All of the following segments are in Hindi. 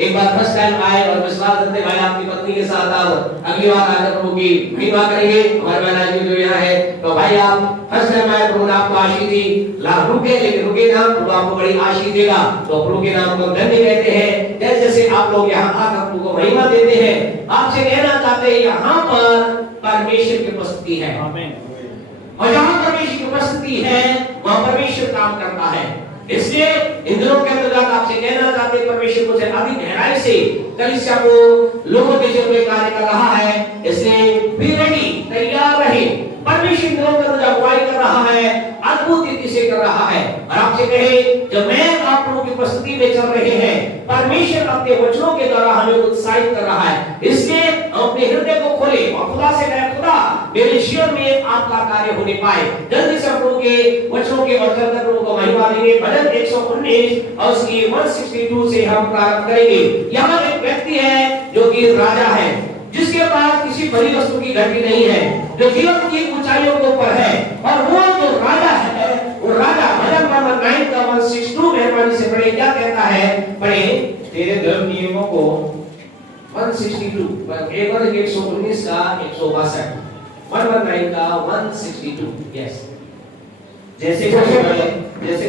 एक बार फर्स्ट टाइम आए और विश्वास करते भाई आपकी पत्नी के साथ आओ, अगली बार आकर प्रभु की महिमा करेंगे। हमारे महाराज जी जो यहाँ है, तो भाई आप फर्स्ट टाइम आए, प्रभु ने आपको आशीष दी, लाभ रुके लेकिन रुके ना, प्रभु आपको बड़ी आशीष देगा। तो प्रभु के नाम को धन्य कहते हैं। जैसे जैसे आप लोग यहाँ आकर प्रभु को महिमा देते हैं, आपसे कहना चाहते हैं यहाँ पर परमेश्वर की उपस्थिति है। और जहाँ परमेश्वर की उपस्थिति है वहाँ परमेश्वर काम करता है। इसलिए इन दिनों के अंतर्गत आपसे कहना चाहते हैं परमेश्वर को अधिक गहराई से कलीसिया को लोगों के जीवन में कार्य कर रहा है। इसलिए बी रेडी, तैयार रहे। परमेश्वर दिनों के अंदर अगुवाई कर रहा है, अद्भुत रीति से कर रहा है। और आपसे कहे जब मैं आप लोगों की उपस्थिति में चल रहे हैं, परमेश्वर अपने वचनों के द्वारा हमें उत्साहित कर रहा है। इसलिए अपने हृदय को खोले और खुदा से कहे खुदा मेरे जीवन में आपका कार्य होने पाए। जल्दी से प्रभु के वचनों के और चलकर प्रभु को महिमा देंगे। भजन 119 और उसकी 162 से हम प्रारंभ करेंगे। यहाँ एक व्यक्ति है जो कि राजा है, जिसके पास किसी बड़ी वस्तु की घटी नहीं है, जो जीवन की ऊंचाइयों के ऊपर है। और वो जो राजा है, वो राजा भजन नंबर 9 का 162 मेहरबानी से पढ़े, क्या कहता है? पढ़े तेरे धर्म नियमों को 162 पर 119 का 162 119 का 162। यस, जैसे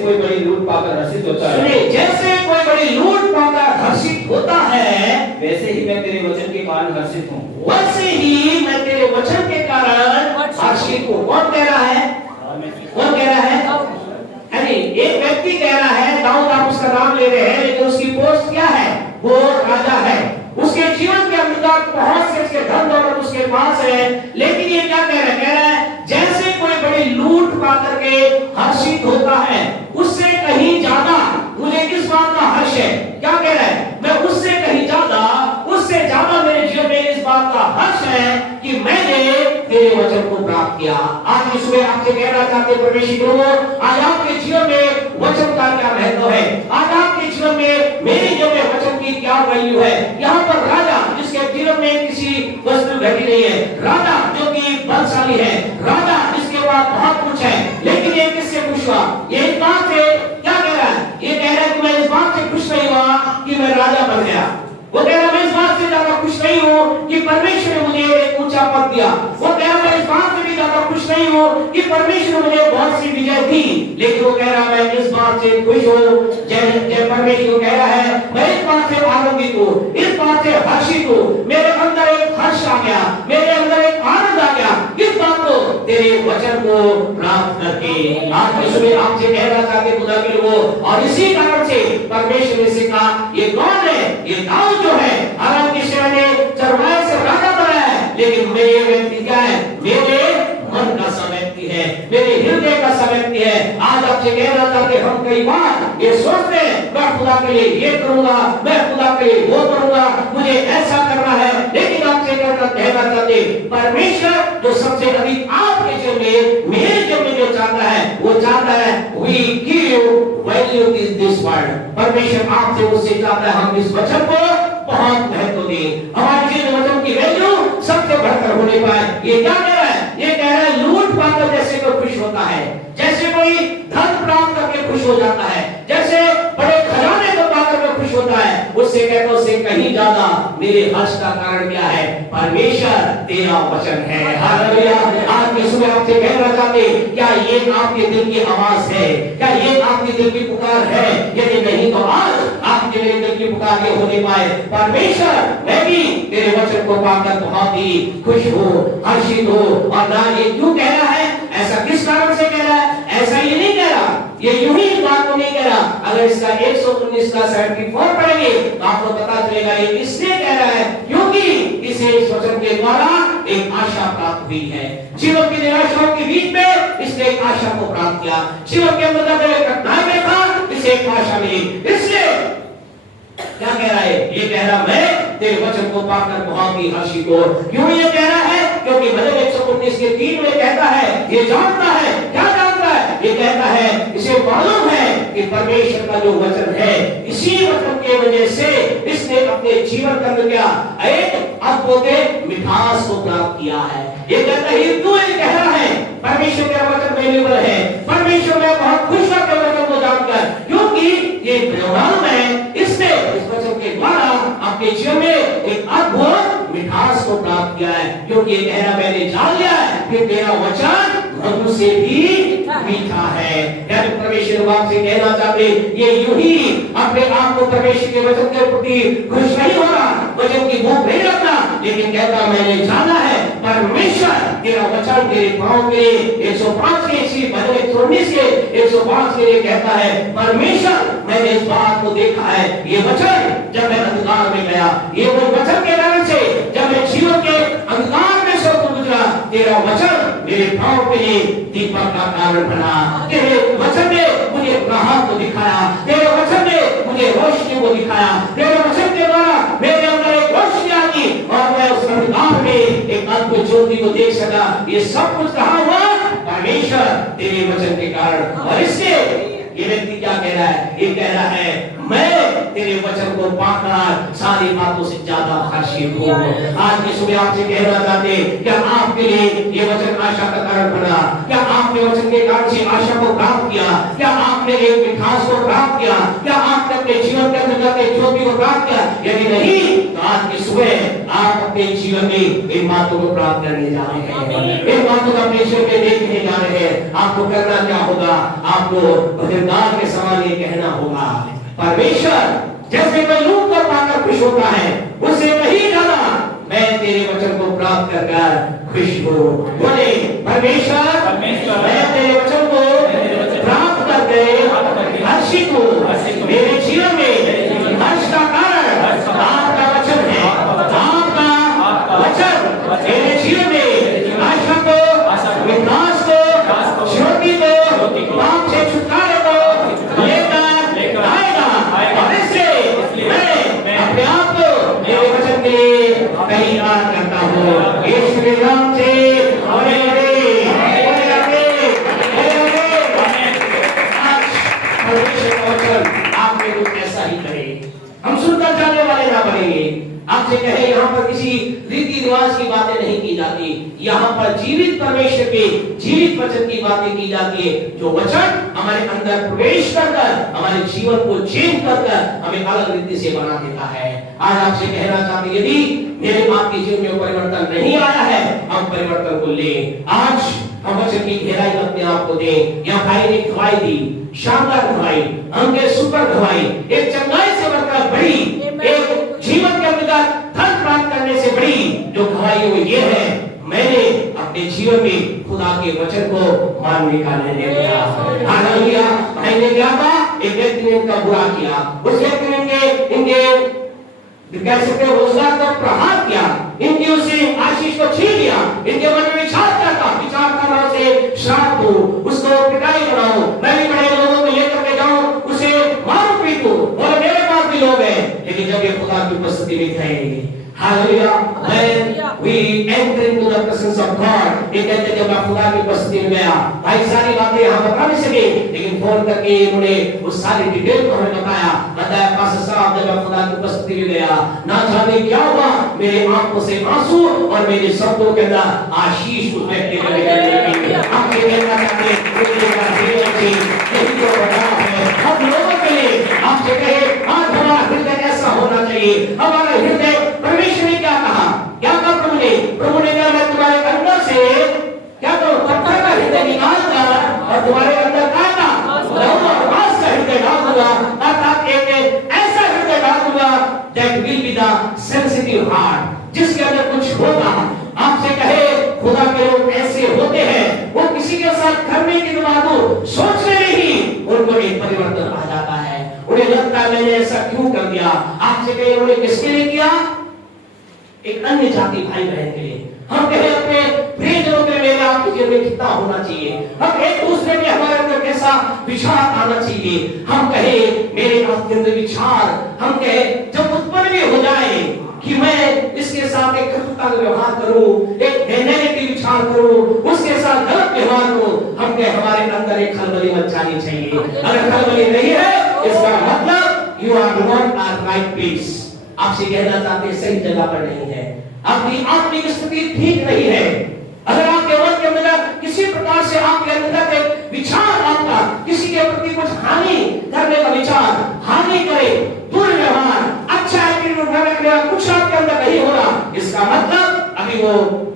कोई बड़ी लूट पाकर हर्षित होता है, सुनिए, जैसे कोई बड़ी लूट पाकर हर्षित होता है, वैसे ही मैं तेरे वचन के कारण हर्षित हूँ। वैसे ही मैं तेरे वचन के कारण हर्षित हूँ। कौन कह रहा है? कौन कह रहा है? एक व्यक्ति कह रहा है, दाऊद आप उसका नाम ले रहे हैं, लेकिन उसकी पोस्ट क्या है? वो राजा है। उसके जीवन के अंतर्गत बहुत से उसके धन दौलत उसके पास है, लेकिन ये क्या कह रहा है? कह रहा है जैसे कोई बड़ी लूट पा करके हर्षित होता है, उससे कहीं ज्यादा मुझे किस बात का हर्ष है? क्या कह रहा है? मैं उससे कहीं ज्यादा, उससे ज्यादा मेरे जीवन में इस बात का हर्ष है कि मैंने तेरे वचन को प्राप्त किया। आज इसमें आपसे कहना चाहते परमेश्वर, आज आपके जीवन में वचन का क्या महत्व है? आज आपके जीवन में मेरे जीवन में वचन की क्या वैल्यू है? यहाँ पर राजा जिसके जीवन में किसी वस्तु घटी नहीं है, राजा जो कि बलशाली है, राजा जिसके पास बहुत कुछ है, लेकिन ये किससे खुश हुआ? ये इस बात से क्या कह रहा है? ये कह रहा है कि मैं इस बात से खुश नहीं हुआ कि मैं राजा बन गया। वो कह रहा मैं इस बात से ज्यादा खुश नहीं हूँ कि परमेश्वर ने मुझे एक ऊंचा पद दिया। वो कह रहा मैं इस बात से भी ज्यादा खुश नहीं हूँ कि परमेश्वर ने मुझे बहुत सी विजय दी, लेकिन वो कह रहा मैं इस बात से खुश हूँ। जय परमेश्वर कह रहा है मैं इस बात से आनंदित हूँ, इस बात से हर्षित हूँ। मेरे अंदर एक हर्ष आ गया, मेरे अंदर एक आनंद आ गया इस बात को तेरे वचन को प्राप्त करके। आज इसमें आपसे कहना चाहते खुदा के लोगों, और इसी कारण से परमेश्वर ने सिखा ये कौन है? ये दाऊद जो है, हालांकि शिव ने चरवाहे से राजा बनाया है, लेकिन मेरे व्यक्ति क्या है? मेरे मन का सा व्यक्ति है, मेरे हृदय का सा व्यक्ति है। आज आपसे कहना चाहते हम कई बार ये सोचते हैं मैं खुदा के लिए ये करूंगा, मैं खुदा के लिए वो करूंगा, मुझे ऐसा करना है, लेकिन आपसे कहना चाहते परमेश्वर जो सबसे अधिक आपके जीवन में, मेरे जीवन में जो चाहता है, वो चाहता है we give value in this word। परमेश्वर आपसे मुझसे चाहता है हम इस वचन को बहुत महत्व दें, हमारे जीवन में वचन की वैल्यू सबसे बढ़कर होने पाए। ये क्या कह रहा है? ये कह रहा है लूट पाकर जैसे कोई खुश होता है, जैसे कोई धन प्राप्त करके खुश हो जाता है, जैसे बड़े खजाने को पाकर के खुश होता है, उससे कहता उससे कहीं ज्यादा मेरे हर्ष का कारण क्या है? परमेश्वर तेरा वचन है। हालेलुया। आज के सुबह आपसे कहना चाहते क्या ये आपके दिल की आवाज है? क्या ये आपके दिल की पुकार है? यदि नहीं तो आज आपके मेरे दिल की पुकार ये होने पाए परमेश्वर मैं भी तेरे वचन को पाकर बहुत ही खुश हूँ, हर्षित हूँ। और ना ये क्यों कह रहा है? ऐसा किस कारण से कह रहा है? ऐसा ये नहीं कह रहा, ये यूं ही इस बात को नहीं कह रहा। अगर इसका 119 का 74 पढ़ेंगे तो आपको पता चलेगा ये इसलिए कह रहा है क्योंकि इसे इस वचन के द्वारा एक आशा प्राप्त हुई है। जीवन की निराशाओं के बीच में इसने एक आशा को प्राप्त किया। जीवन के अंदर जब एक कठिनाई में था, इसे एक आशा मिली। इसलिए क्या कह रहा है? ये कह रहा मैं तेरे वचन को पाकर बहुत ही हर्षित हूं। क्यों ये कह रहा है? क्योंकि भजन 119 के 3 में कहता है, ये जानता है, क्या जानता है? ये कहता है, इसे मालूम है कि परमेश्वर का जो वचन है, इसी वचन के वजह से इसने अपने जीवन का क्या एक अद्भुत मिठास को प्राप्त किया है। ये कहता है ये क्यों ये कह रहा है? परमेश्वर का वचन वैल्यूएबल है, परमेश्वर में बहुत खुश होकर वचन को जानकर, क्योंकि ये मालूम है इसने इस वचन के द्वारा दिया है, क्योंकि ये कहना मैंने जान लिया है कि तेरा वचन मधु से भी मीठा है। यानी परमेश्वर बाप से कहना चाहते ये यूं ही अपने आप को परमेश्वर के वचन के प्रति खुश नहीं होना, वचन की भूख नहीं रखना, लेकिन कहता मैंने जाना है परमेश्वर तेरा वचन तेरे पांव के 105 के 119 के 105 के लिए कहता है परमेश्वर मैंने इस बात को देखा है, ये वचन जब मैं अंधकार में गया, ये वो वचन के कारण से जब मैं जीवन के अंधकार में से गुजरा, तेरा वचन मेरे पांव के लिए दीपक का कारण बना। तेरे वचन ने मुझे राह को दिखाया, तेरे वचन ने मुझे रोशनी को दिखाया, तेरे वचन के द्वारा मेरे अंदर एक रोशनी आई और मैं उस अंधकार में एक अद्भुत ज्योति को देख सका। ये सब कुछ कहा हुआ परमेश्वर तेरे वचन के कारण। और इससे ये व्यक्ति क्या कह रहा है? ये कह रहा है मैं तेरे वचन को पाकर सारी बातों से ज्यादा आशीष हूं। आज की सुबह आपसे कहना चाहते क्या आपके लिए ये वचन आशा का कारण बना? क्या आपने वचन के कारण से आशा को प्राप्त किया? क्या आपने एक मिठास को प्राप्त किया? क्या आपने अपने जीवन के अंदर ज्योति को प्राप्त किया? यदि नहीं तो आज की सुबह आप अपने जीवन में इन बातों को प्राप्त करने जा रहे हैं, इन बातों का परमेश्वर के देखने जा रहे हैं। आपको करना क्या होगा? आपको वफादार के समान ये कहना होगा परमेश्वर जैसे मैं लूट को पाकर खुश होता है, उससे नहीं ज्यादा मैं तेरे वचन को प्राप्त कर खुश हूँ। बोले परमेश्वर मैं तेरे वचन को प्राप्त करके हर्षित हूँ। मेरे जीवन में हर्ष का कारण आपका वचन है। आपका वचन मेरे जीवन में आशा को, विकास को, ज्योति को, पाप से छुटकारे को लेकर आएगा। और इससे मैं अपने आप को मेरे वचन के लिए तैयार करता हूँ। ईश्वरी नाम से आपके लोग ऐसा ही करें, हम सुनकर जाने वाले ना बनेंगे। आपसे कहे यहाँ पर किसी रीति रिवाज की बातें नहीं की जाती, यहाँ पर जीवित परमेश्वर के जीवित वचन की बातें की जाती है, जो वचन हमारे अंदर प्रवेश कर हमारे जीवन को चेंज कर हमें अलग रीति से बना देता है। आज आपसे कहना चाहते यदि मेरे आपके जीवन में परिवर्तन नहीं आया है, हम परिवर्तन को लें। आज हम वचन की गहराई अपने आप को दें। यहाँ भाई ने गवाही दी, शानदार गवाही, हमने सुपर गवाही, एक चंगाई से बढ़कर बड़ी, एक जीवन के अंदर धन प्राप्त करने से बड़ी जो गवाही वो ये है, मैंने अपने जीवन में खुदा के वचन को मानने का निर्णय लिया। हालेलुया। भाई ने क्या कहा? एक व्यक्ति ने इनका बुरा किया, उस व्यक्ति ने इनके कह सकते रोजगार का प्रहार किया, इनकी उसे आशीष को छीन लिया, इनके मन में विचार करना से श्राप दो, उसको पिटाई बनाओ, मैं भी बड़े लोगों को लेकर के जाऊं, उसे मारो पीटूं, और मेरे पास भी लोग हैं। लेकिन जब ये खुदा की उपस्थिति में थे, hallelujah, when we enter into the presence of God, ये कहते जब मैं खुदा की उपस्थिति में गया, भाई सारी बातें यहाँ बता नहीं सके, लेकिन फोन करके उन्होंने उस सारी डिटेल को हमें बताया पास्टर साहब जब मैं खुदा की उपस्थिति में गया, ना जाने क्या हुआ, मेरे आंखों से आंसू और मेरे शब्दों के अंदर आशीष उस व्यक्ति को निकलने हम ये कहना चाहते हैं यही तो बता है हम लोगों के लिए। आपसे कहे आज हमारा हृदय ऐसा होना चाहिए, हमारा हृदय परमेश्वर ने क्या कहा, क्या कहा प्रभु ने कहा मैं तुम्हारे अंदर से क्या करूं, पत्थर का हृदय निकाल कर और तुम्हारे अंदर का लहू और मांस का हृदय डाल दूंगा, अर्थात एक ऐसा हृदय डाल दूंगा that will be the sensitive heart, जिसके अंदर कुछ होगा। आपसे कहे खुदा के लोग ऐसे होते हैं, वो किसी के साथ करने की बात सोचने में ही उनको एक परिवर्तन आ जाता है। उन्हें लगता है मैंने ऐसा क्यों कर दिया। आपसे कहे उन्होंने किसके लिए किया? एक अन्य जाति भाई बहन के लिए। हम कहे अपने प्रियजनों के लिए आपके जीवन में कितना होना चाहिए, हम एक दूसरे के हमारे अंदर कैसा विचार आना चाहिए। हम कहे मेरे आपके अंदर विचार, हम कहे जब उत्पन्न भी हो जाए कि मैं इसके साथ एक कटुता का व्यवहार करूं, एक नेगेटिव विचार करूं, उसके साथ गलत व्यवहार करूं, हम कहे हमारे अंदर एक खलबली मच जानी चाहिए। अगर खलबली नहीं है इसका मतलब you are not at right place. आपसे कहना चाहते हैं सही जगह पर नहीं है, आपकी आत्मिक स्थिति ठीक नहीं है। अगर आपके मन के अंदर किसी प्रकार से आपके अंदर एक विचार आपका किसी के प्रति कुछ हानि करने का विचार, हानि करे, दुर्व्यवहार, अच्छा एटीट्यूड रखने का कुछ आपके अंदर नहीं हो रहा, इसका मतलब अभी वो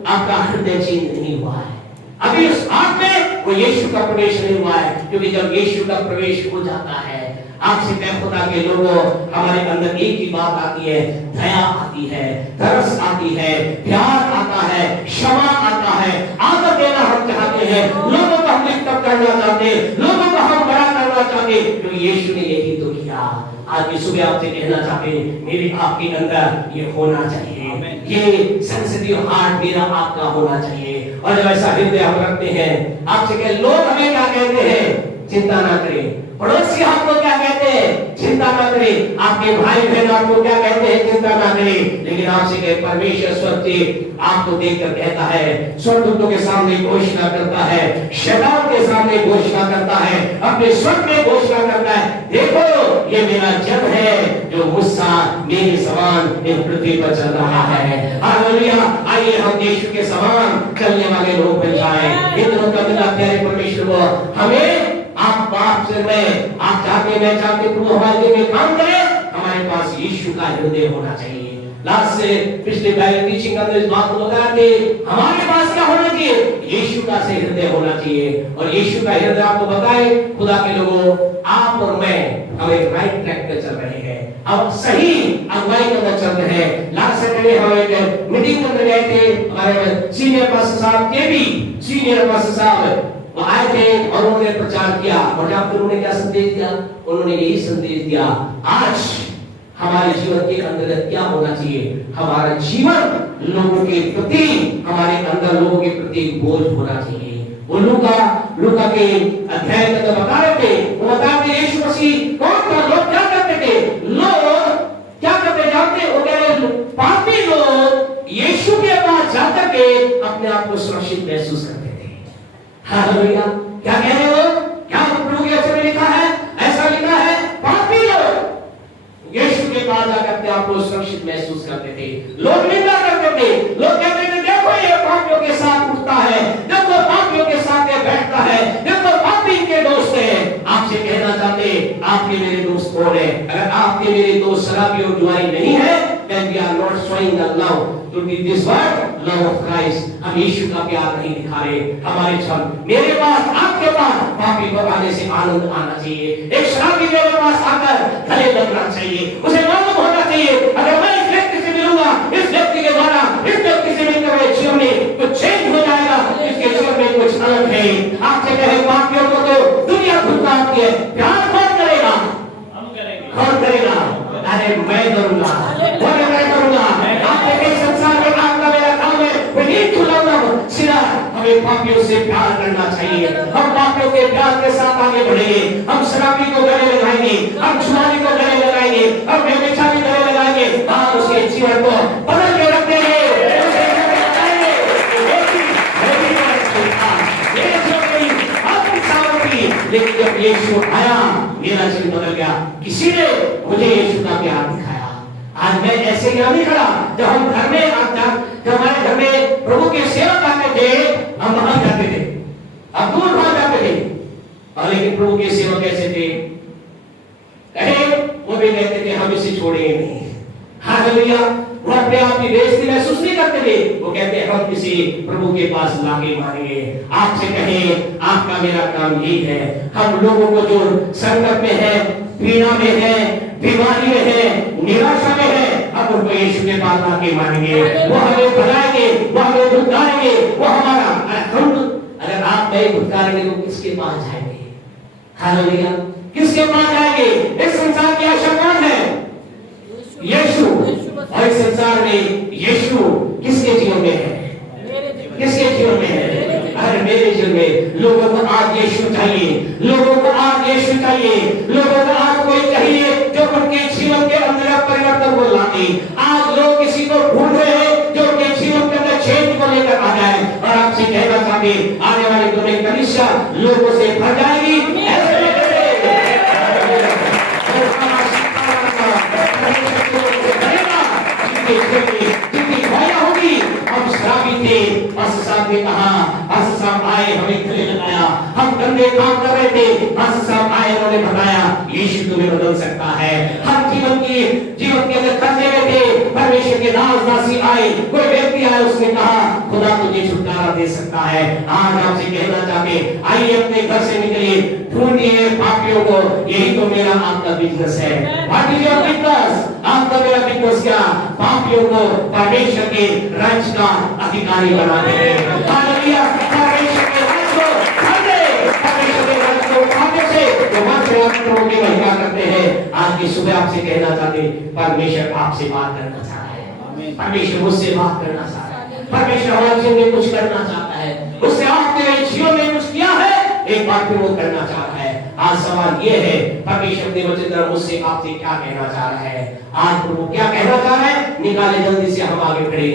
आपका हृदय चेंज नहीं हुआ है, अभी उस हाथ में वो यीशु का प्रवेश नहीं हुआ है। क्योंकि जब यीशु का प्रवेश हो जाता है, आपसे कह खुदा के लोगों, हमारे अंदर एक ही बात आती है, दया आती है, तरस आती है, प्यार आता है, क्षमा आता है, आदर देना हम चाहते हैं, लोगों को हम लिफ्ट अप करना चाहते हैं, लोगों को हम बड़ा करना चाहते हैं। क्योंकि यीशु ने यही तो किया। आज की सुबह आपसे कहना चाहते हैं, मेरे आपके अंदर ये होना चाहिए, ये सेंसिटिव हार्ट मेरा आपका होना चाहिए। और जब ऐसा हृदय हम रखते हैं, आपसे कह लोग हमें क्या कहते हैं, चिंता ना करें, पड़ोसी आपको क्या कहते हैं, चिंता ना करें, आपके भाई बहन आपको क्या कहते हैं, चिंता ना करें। लेकिन आपसे कहे परमेश्वर स्वर्ग आपको देखकर कहता है, स्वर्गदूतों के सामने घोषणा करता है, शैतान के सामने घोषणा करता है, अपने स्वर्ग में घोषणा करता है, देखो ये मेरा जन है जो मुझसा मेरे समान इस पृथ्वी पर चल रहा है। हालेलुया। आइए हम यीशु के समान चलने वाले लोग बन जाएं। इतनों का दिल प्यारे परमेश्वर को हमें आप बाप से आप चाहते मैं चाहते प्रभु हमारे दिल में काम करे, हमारे पास यीशु का हृदय होना चाहिए। लास्ट से पिछले पहले टीचिंग अंदर इस बात को बताया कि हमारे पास क्या होना चाहिए, यीशु का से हृदय होना चाहिए। और यीशु का हृदय आपको बताए खुदा के लोगों, आप और मैं हम एक राइट ट्रैक पे चल रहे हैं, अब सही अगुवाई के अंदर चल रहे हैं। लास्ट सैटरडे हम एक मीटिंग में गए थे, हमारे सीनियर पास्टर साहब के भी सीनियर पास्टर साहब वो आए थे और उन्होंने प्रचार किया। और जब उन्होंने क्या संदेश दिया, उन्होंने यही संदेश दिया, आज हमारे जीवन के अंदर क्या होना चाहिए, हमारा जीवन लोगों के प्रति, हमारे अंदर लोगों के प्रति बोझ होना चाहिए। वो लूका के अध्याय में बता रहे थे, वो बताते यीशु मसीह कौन था, लोग क्या करते थे, लोग क्या करते जानते, वो कह रहे पापी लोग यीशु के पास जाकर के अपने आप को सुरक्षित महसूस करते थे। हालेलुया। क्या कह रहे हो, क्या प्रभु के वचन में लिखा है, ऐसा लिखा है, पापी लोग यीशु के पास जाकर अपने आप को सुरक्षित महसूस करते थे। लोग निंदा करते थे, लोग कहते थे देखो ये पापियों के साथ उठता है, देखो पापियों के साथ ये बैठता है, देखो पापी के दोस्त है। आपसे कहना चाहते आपके मेरे दोस्त कौन है? अगर आपके मेरे दोस्त शराबी और जुआरी नहीं है, then we are not showing the love to be this word, love of Christ। हम यीशु का प्यार नहीं दिखा रहे। हमारे छल मेरे पास, आपके पास पापी को आने से आनंद आना चाहिए। एक शराबी मेरे पास आकर गले लगना चाहिए, उसे मालूम होना चाहिए अगर मैं इस व्यक्ति से मिलूंगा, इस व्यक्ति के द्वारा इस व्यक्ति से मिलकर मेरे जीवन में कुछ चेंज हो जाएगा, इसके जीवन में कुछ अलग है। आपसे कहे पापियों को तो दुनिया भुगताती है, प्यार कौन करेगा, हम करेंगे, कौन करेगा? अरे मैं करूंगा, मैं करूंगा। आपके संसार में आपका मेरा काम है, we need to love them। सिर्फ हमें पापियों से प्यार करना चाहिए। हम पापियों के प्यार के साथ आगे बढ़ेंगे। हम शराबी को गले लगाएंगे, हम जुआरी को गले लगाएंगे, हम व्यभिचारी गले लगाएंगे, हम उसके जीवन को बदल के रख देंगे। लेकिन जब यीशु आया, मेरा जीवन बदल गया। किसी ने मुझे यीशु का प्यार दिखाया। आज मैं ऐसे यहाँ नहीं खड़ा, जब हम घर में जब हमारे घर में प्रभु के सेवक आते थे, हम वहां जाते थे, अब दूर वहां जाते थे। और लेकिन प्रभु के सेवक कैसे थे, कहे वो भी कहते थे हम इसे छोड़ेंगे नहीं। हालेलुया। वो अपने आप की बेइज्जती महसूस नहीं करते थे, वो कहते हम किसी प्रभु के पास लाके मारेंगे। आपसे कहें आपका मेरा काम यही है, हम लोगों को जो संकट में है, पीड़ा में है, बीमारी में है, निराशा में है, हम उनको यीशु के पास लाके मारेंगे। वो हमें भगाएंगे, वो हमें भुगताएंगे, वो हमारा अगर आप नहीं भुगताएंगे तो किसके पास जाएंगे? हालेलुया। किसके पास जाएंगे? इस संसार की आशा कौन है? यीशु। और इस संसार में यीशु किसके जीवन में है? किसके जीवन में है? अरे मेरे जीवन में लोगों को आज यीशु चाहिए, लोगों को आज यीशु चाहिए, लोगों को आज कोई चाहिए जो उनके जीवन के अंदर परिवर्तन को लाए। आज लोग किसी को ढूंढ रहे हैं जो उनके जीवन के अंदर चेंज को लेकर आ जाए। और आपसे कहना चाहते आने वाले दिनों में कलीसिया लोगों से भर जाएगी। हम शराबी थे, पास्टर साहब ने कहा, पास्टर साहब आए हमें गले लगाया, हम गंदे काम कर रहे थे, पास्टर साहब आए उन्होंने बताया यीशु तुम्हें बदल सकता है। हम जीवन के अंदर खतरे में थे, परमेश्वर के दास दासी आई, कोई व्यक्ति आया, उसने कहा खुदा तुझे छुटकारा दे सकता है। आज आपसे कहना चाहते, आइए अपने घर से निकलिए, ढूंढिए पापियों को, यही तो मेरा आपका बिजनेस है। What is your business? आपका मेरा बिजनेस क्या? पापियों को परमेश्वर के राज्य का अधिकारी बनाने में। हालेलुया, परमेश्वर के राज्य को खरीदे, परमेश्वर के राज्य को पाने से जो मंत्र की महिमा करते हैं। आज की सुबह आपसे कहना चाहते, परमेश्वर आपसे बात करना चाहता है, परमेश्वर मुझसे बात करना चाहता है, परमेश्वर हमारे जीवन में कुछ करना चाहता है, उसने आपके जीवन में कुछ किया है, एक बात फिर वो करना चाह रहा है। आज सवाल ये है, परमेश्वर अपने वचन द्वारा मुझसे आपसे क्या कहना चाह रहा है? आज प्रभु क्या कहना चाह रहा है? निकाले जल्दी से, हम आगे बढ़े।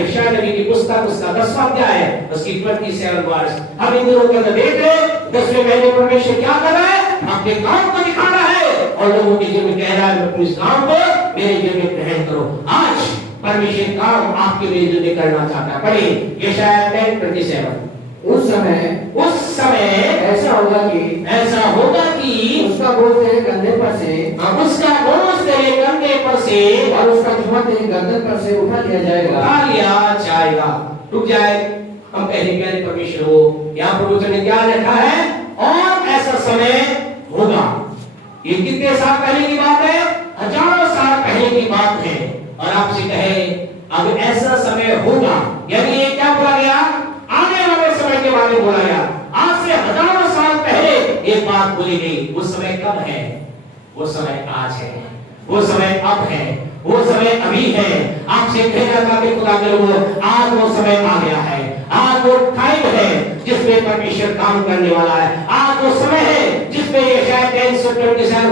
यशायाह नबी की पुस्तक उसका 10वां अध्याय है, उसकी 27 वर्ष। हम इन दिनों के अंदर देख रहे हैं 10वें महीने परमेश्वर क्या कर रहा है? अपने काम को दिखा रहा है और लोगों के जीवन में कह रहा है अपने इस काम को मेरे जीवन में ग्रहण करो। आज परमेश्वर काम आपके मेरे जीवन में करना चाहता है। पढ़िए यशायाह 10:27। उस समय ऐसा होगा कि उसका बोझ तेरे कंधे पर से, उसका बोझ तेरे कंधे पर से और उसका जुआ तेरे गर्दन पर से उठा लिया जाएगा। रुक जाए, हम पहले परमेश्वर हो, यहाँ प्रभु ने क्या लिखा है? और ऐसा समय होगा। ये कितने साल पहले की बात है? हजारों साल पहले की बात है। और आपसे कहे अब ऐसा समय होगा, यानी ये क्या बोला गया? आने वाले समय के बारे में बोला गया। आज से हजारों साल पहले एक बात बोली गई। वो समय कब है? वो समय आज है, वो समय अब है, वो समय अभी है। आपसे कहना चाहते खुदा के लोगों, आज वो समय आ गया है, आज वो टाइम है जिसमें परमेश्वर काम करने वाला है। आज वो समय है जिसमें ये शायद 10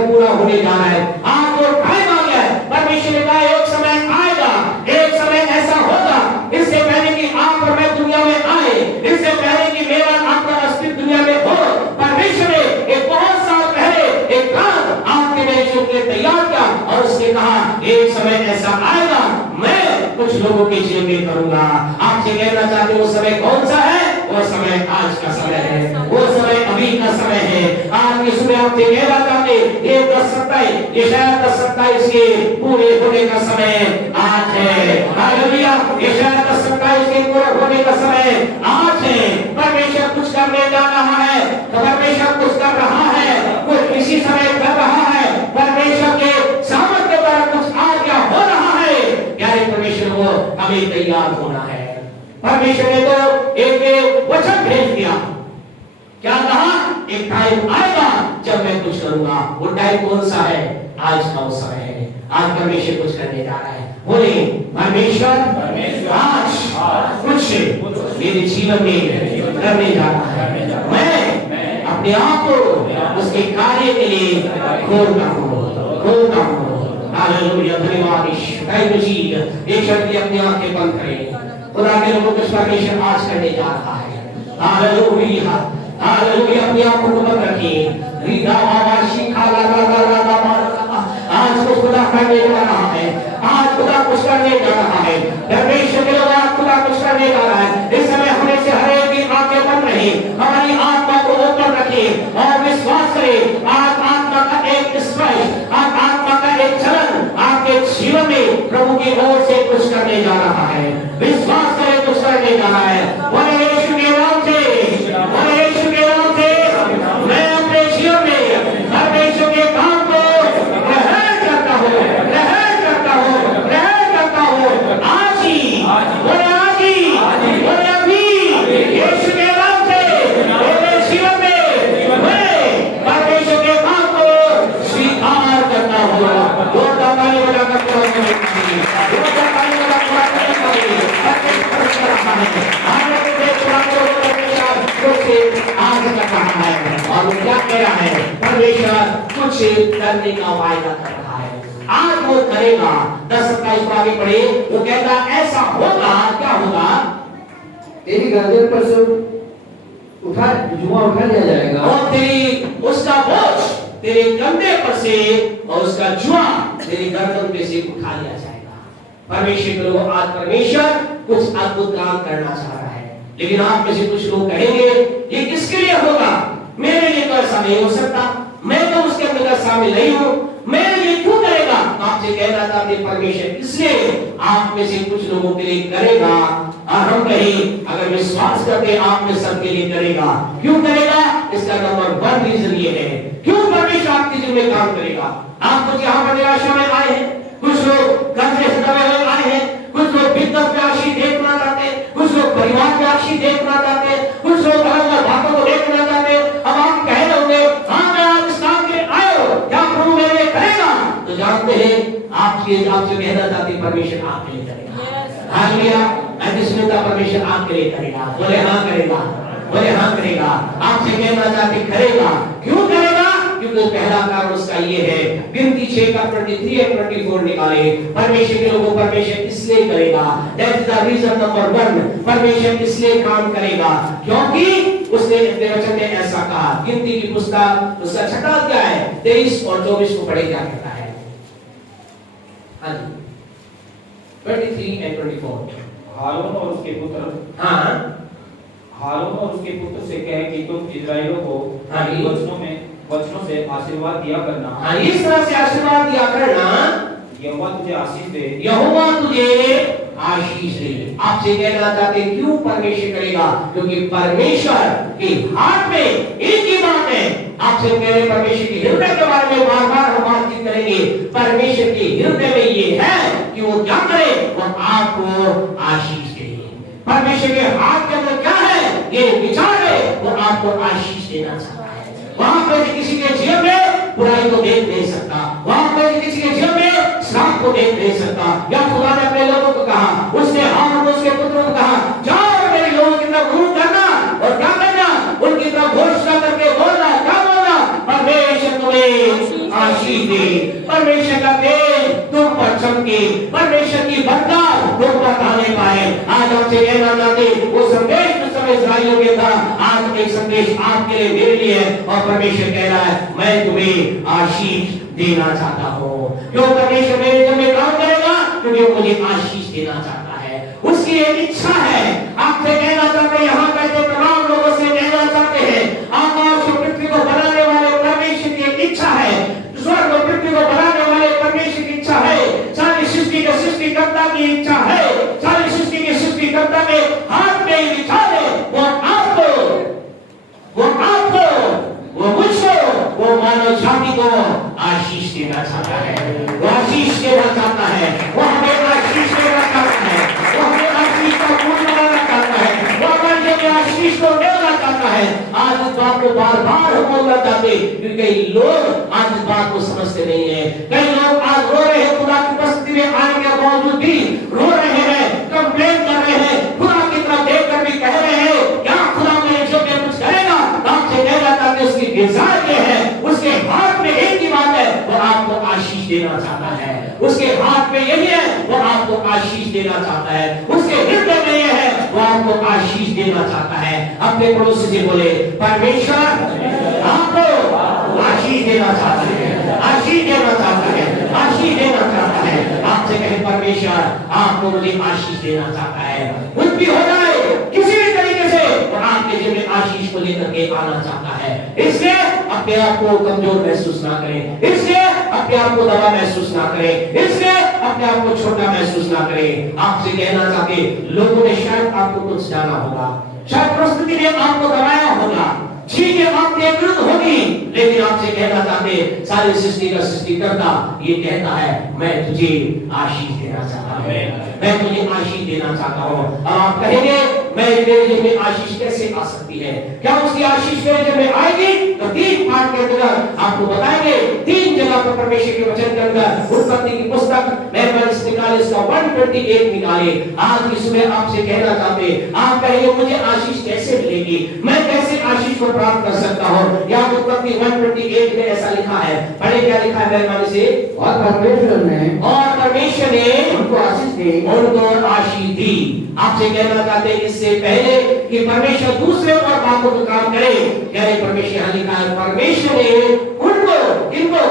पूरा होने जा रहा है। आज वो टाइम आ गया है। परमेश्वर ने कहा एक समय आएगा, एक समय ऐसा होगा, इससे पहले कि आप और मैं दुनिया में आए, इससे पहले कि मेरा आपका अस्तित्व दुनिया में हो, परमेश्वर ने एक बहुत साल पहले एक काम आपके मेरे जीवन के लिए तैयार किया और उसने कहा एक समय ऐसा आएगा, मैं कुछ लोगों के जीवन में करूंगा। आपसे कहना चाहते वो समय कौन सा है? वो समय आज का समय है, वो समय अभी का समय है। आज की सुबह आपसे कहना चाहते ये 10:27, ये शायद 10:27 के पूरे होने का समय आज है। हालेलुया, ये शायद 10:27 के पूरे होने का समय आज है। परमेश्वर कुछ करने जा रहा है, परमेश्वर कुछ कर रहा है, कुछ इसी समय कर रहा है। परमेश्वर के सामर्थ्य द्वारा कुछ आज क्या हो रहा है? यानी परमेश्वर को हमें तैयार होना है। परमेश्वर ने तो एक वचन भेज दिया, क्या कहा? एक टाइम आएगा जब मैं कुछ करूंगा। वो टाइम कौन सा है? आज का वो समय है। आज परमेश्वर कुछ करने जा रहा है। बोले परमेश्वर आज कुछ मेरे जीवन में करने जा रहा है। मैं अपने आप को उसके कार्य के लिए खोलता हूँ। हालेलुया, धन्यवाद ईश्वर। एक शक्ति अपनी आंखें बंद करें। खुदा के लोगों को परमेश्वर आज करने जा रहा है। हालेलुया, हालेलुया, अपनी आंखों को बंद रखिए। आज कुछ खुदा करने जा रहा है, आज खुदा कुछ करने जा रहा है। परमेश्वर के लोग आज खुदा कुछ करने जा रहा है। इस समय होने से हर एक की आंखें बंद रही, हमारी आत्मा को ओपन रखिए और विश्वास करें। आज आत्मा का एक स्पर्श, आज आत्मा का एक चलन आपके जीवन में प्रभु की ओर से कुछ करने जा रहा है। विश्वास करें, कुछ करने जा रहा है। बोले यीशु के नाम से, बोले यीशु के नाम से मैं अपने जीवन में परमेश्वर के काम को ग्रहण करता हूँ, ग्रहण करता हूँ, ग्रहण करता हूँ। आज ही, बोले आज ही, बोले अभी, यीशु के नाम से मेरे जीवन में मैं परमेश्वर के काम को स्वीकार करता हूँ। और क्या कह रहा है? परमेश्वर कुछ करने का वायदा कर रहा है। आज वो करेगा। 10:27 को आगे पढ़े। वो कहता ऐसा होगा, क्या होगा? तेरी गर्दन पर से जुआ उठा लिया जाएगा और तेरी उसका बोझ तेरे कंधे पर से और उसका जुआ तेरी गर्दन पे से उठा लिया जाएगा। परमेश्वर के लोग आज परमेश्वर कुछ अद्भुत काम करना चाह रहा है। लेकिन आप में से कुछ लोग कहेंगे ये किसके लिए होगा? मेरे लिए तो ऐसा नहीं हो सकता, मैं तो उसके अंदर शामिल नहीं हूं, मेरे लिए क्यों करेगा? आपसे कहना चाहते परमेश्वर इसलिए आप में से कुछ लोगों के लिए करेगा, और हम कहें अगर विश्वास करते आप में सबके लिए करेगा। क्यों करेगा? इसका नंबर 1 रीजन ये है, क्यों परमेश्वर आपके जीवन में काम करेगा। आप कुछ यहाँ पर निराशा में आए हैं, कुछ लोग कर्जे से दबे हुए आए हैं, कुछ लोग बिजनेस में आशीष देखना चाहते हैं, कुछ लोग परिवार में आशीष देखना चाहते हैं, कुछ लोग अलग अलग बातों को देखना चाहते हैं। अब आप कह रहे होंगे हाँ मैं आप इस काम के लिए आए हो, क्या प्रभु मेरे लिए करेगा? तो जानते हैं आपसे कहना चाहते परमेश्वर आपके लिए करेगा। हालेलुया। ऐसा परमेश्वर आपके लिए करेगा। बोले हाँ करेगा, बोले हाँ करेगा। आपसे कहना चाहते करेगा। क्यों करेगा? क्योंकि पहला कारण उसका ये है, गिनती 6 का 23 और 24 निकाले। परमेश्वर के लोगों परमेश्वर इसलिए करेगा, that is the reason number 1। परमेश्वर इसलिए काम करेगा क्योंकि उसने अपने वचन में ऐसा कहा। गिनती की पुस्तक उसका 6वां अध्याय है 23 और 24 को पढ़े क्या कहता है। हाँ जी 23 और 24। हारून और उसके पुत्र, हाँ हारून और उसके पुत्र से कहे कि तुम इस्राएलियों को हाँ जी। वचनों से आशीर्वाद दिया करना। हाँ इस तरह से आशीर्वाद दिया करना। यहोवा तुझे आशीष दे, यहोवा तुझे आशीष दे। आपसे कहना चाहते क्यों परमेश्वर करेगा? क्योंकि परमेश्वर के हाथ में एक ही बात है। आपसे कह रहे परमेश्वर के हृदय के बारे में बार-बार हम बातचीत करेंगे। परमेश्वर के हृदय में ये है कि वो क्या करे, वो आपको आशीष दे। परमेश्वर के हाथ के अंदर क्या है, ये विचार है, वो आपको आशीष देना चाहता है। वहां पर किसी के जीवन में बुराई को देख नहीं सकता, वहां पर किसी के जीवन में श्राप को देख नहीं सकता। या खुदा ने अपने लोगों को कहा, उसने हारून और उसके पुत्रों को कहा जाओ मेरे लोगों की तरफ घूम करना और क्या करना, उनकी तरफ घोषणा करके बोलना। क्या बोलना? परमेश्वर तुम्हें आशीष दे, परमेश्वर का तेज तुम पर चमके, परमेश्वर की बरकत तुम पर आने पाए। आज आपसे कहना चाहते वो संदेश उस समय इस्राएलियों के था, आज एक संदेश आपके लिए मेरे लिए है। और परमेश्वर कह रहा है मैं तुम्हें आशीष देना चाहता हूँ। क्यों परमेश्वर मेरे जीवन में काम करेगा? क्योंकि वो मुझे आशीष देना चाहता है, उसकी एक इच्छा है। आपसे कहना चाहते हैं, यहाँ बैठे तमाम लोगों से कहना चाहते हैं, आकाश और पृथ्वी को बनाने वाले परमेश्वर की एक इच्छा है, स्वर्ग और पृथ्वी को बनाने वाले परमेश्वर की इच्छा है, सारी सृष्टि के सृष्टिकर्ता की इच्छा है, सारी सृष्टि के सृष्टिकर्ता के हाथ में ही विचार है। वो मुझको, वो मानव जाति को आशीष देना चाहता है, वो आशीष देना चाहता है, वो हमें आशीष देना चाहता है, वो हमें आशीष का पूर्ण बनाना चाहता है, वो हमारे लिए आशीष को देना चाहता है। आज इस बात को बार बार हम बोलना चाहते, क्योंकि कई लोग आज इस बात को समझते नहीं है। कई लोग आज रो रहे हैं, खुदा की उपस्थिति में आने के बावजूद भी रो रहे हैं, कंप्लेन कर रहे हैं, खुदा की तरफ देखकर भी कह रहे हैं क्या खुदा मेरे जीवन में कुछ करेगा? आपसे कहना चाहते उसकी डिजायर ये है, उसके हाथ में एक ही बात है, वो आपको आशीष देना चाहता है। उसके हाथ में यही है, वो आपको आशीष देना चाहता है। उसके हृदय में यह है, वो आपको आशीष देना चाहता है। अपने पड़ोसी से बोले परमेश्वर आपको आशीष देना चाहता है, आशीष देना चाहता है, आशीष देना चाहता है। आपसे कहे परमेश्वर आपको मुझे आशीष देना चाहता है। कुछ भी हो जाए किसी भी तरीके से, और आपके जीवन में आशीष को लेकर के आना चाहता है। इसलिए अपने आप को कमजोर महसूस ना करें, इसलिए अपने आप को दबा महसूस ना करें, इसलिए अपने आप को छोटा महसूस ना करें। आपसे कहना चाहते लोगों ने शायद आपको कुछ जाना होगा, शायद परिस्थिति ने आपको दबाया होगा, चीजें आपके विरुद्ध होगी, लेकिन आपसे कहना चाहते सारी सृष्टि का सृष्टिकर्ता ये कहता है मैं तुझे आशीष देना चाहता हूँ, मैं तुझे आशीष देना चाहता हूँ। अब आप कहेंगे मेरे जीवन में आशीष कैसे आ सकती है? क्या उसकी आशीष मेरे जीवन में आएगी? तो 3 पाठ के अंदर आपको बताएंगे। 3 जगह पर परमेश्वर के वचन के अंदर उत्पत्ति की पुस्तक मेहरबानी निकाले इसका 128 निकाले। आज की सुबह आपसे कहना चाहते आप कहेंगे मुझे आशीष कैसे मिलेगी, मैं कैसे आशीष को प्राप्त कर सकता हूँ? या उत्पत्ति 128 में ऐसा लिखा है, पढ़े क्या लिखा है मेहरबानी से। और परमेश्वर ने उनको आशीष दी, उनको आशीष दी। आपसे कहना चाहते हैं इससे पहले कि परमेश्वर दूसरे और बातों को काम करे, यानी परमेश्वर यहाँ लिखा है परमेश्वर ने उनको, किनको?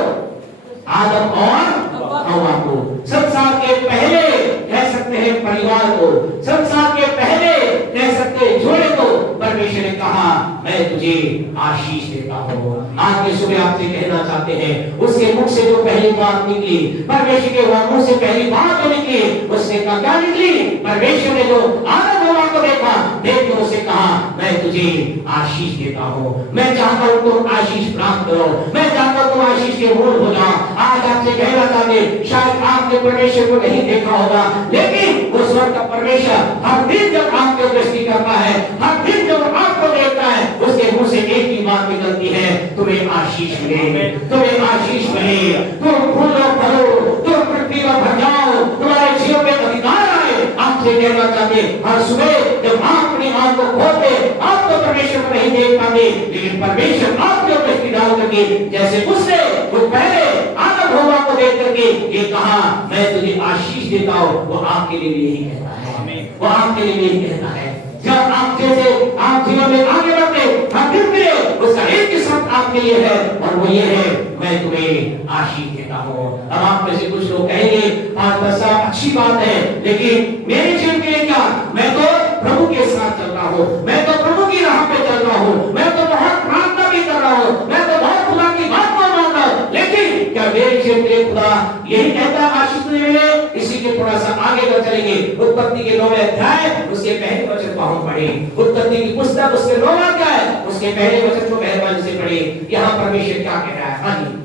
आदम और हव्वा को, संसार के पहले कह सकते हैं परिवार को, संसार के पहले कह सकते हैं जोड़े को परमेश्वर ने कहा मैं तुझे आशीष देता हूँ। आज की सुबह आपसे कहना चाहते हैं, उसके मुख से जो पहली बात निकली, परमेश्वर के मुंह से पहली बात जो निकली, उसने कहा क्या निकली? परमेश्वर ने जो आदम हव्वा को देखा, देख के उससे कहा मैं तुझे आशीष देता हूँ, मैं चाहता हूँ तुम आशीष प्राप्त करो, मैं चाहता हूँ तुम आशीष के मूल हो जाओ। आज आपसे कहना चाहते, शायद आपने परमेश्वर को नहीं देखा होगा, लेकिन उस वक्त का परमेश्वर हर दिन जब आपको दृष्टि करता है, हर दिन जब आपको देखता है, उसके मुंह से एक ही बात निकलती है, तुम्हें आशीष मिले, तुम्हें आशीष मिले, तुम फूलो फलो, तुम पृथ्वी पर भर जाओ, तुम्हारे जीवन में अधिकार आए। आपसे कहना चाहते, हर सुबह जब आप अपनी आंख को खोलते, आप तो परमेश्वर को नहीं देख पाते, लेकिन परमेश्वर आपके ऊपर दृष्टि डाल करके, जैसे उसने वो पहले आदम हव्वा को देख करके ये कहा मैं तुझे आशीष देता हूँ, वो आपके लिए यही कहता है, वो आपके लिए यही कहता है। जब आप जैसे आप जीवन में आगे बढ़ते, हर दिन के उसका एक ही शब्द आपके लिए है, और वो ये है मैं तुम्हें आशीष देता हूँ। अब आप में से कुछ लोग कहेंगे 5-10 साल अच्छी बात है, लेकिन मेरे जीवन के लिए क्या? मैं तो प्रभु के साथ चल रहा हूँ, मैं तो प्रभु की राह पे चल रहा हूँ, मैं तो बहुत प्रार्थना भी कर रहा हूँ, मैं तो बहुत खुदा की बात को मानता हूँ, लेकिन क्या मेरे जीवन के लिए खुदा यही कहता है आशीष मिले? इसी के थोड़ा सा आगे बढ़ चलेंगे। उत्पत्ति के 9वें अध्याय उसके पहले वचन को हम पढ़े। उत्पत्ति की पुस्तक उसके 9वां अध्याय उसके पहले वचन को मेहरबानी से पढ़े। यहाँ परमेश्वर क्या कह रहा है? हाँ जी,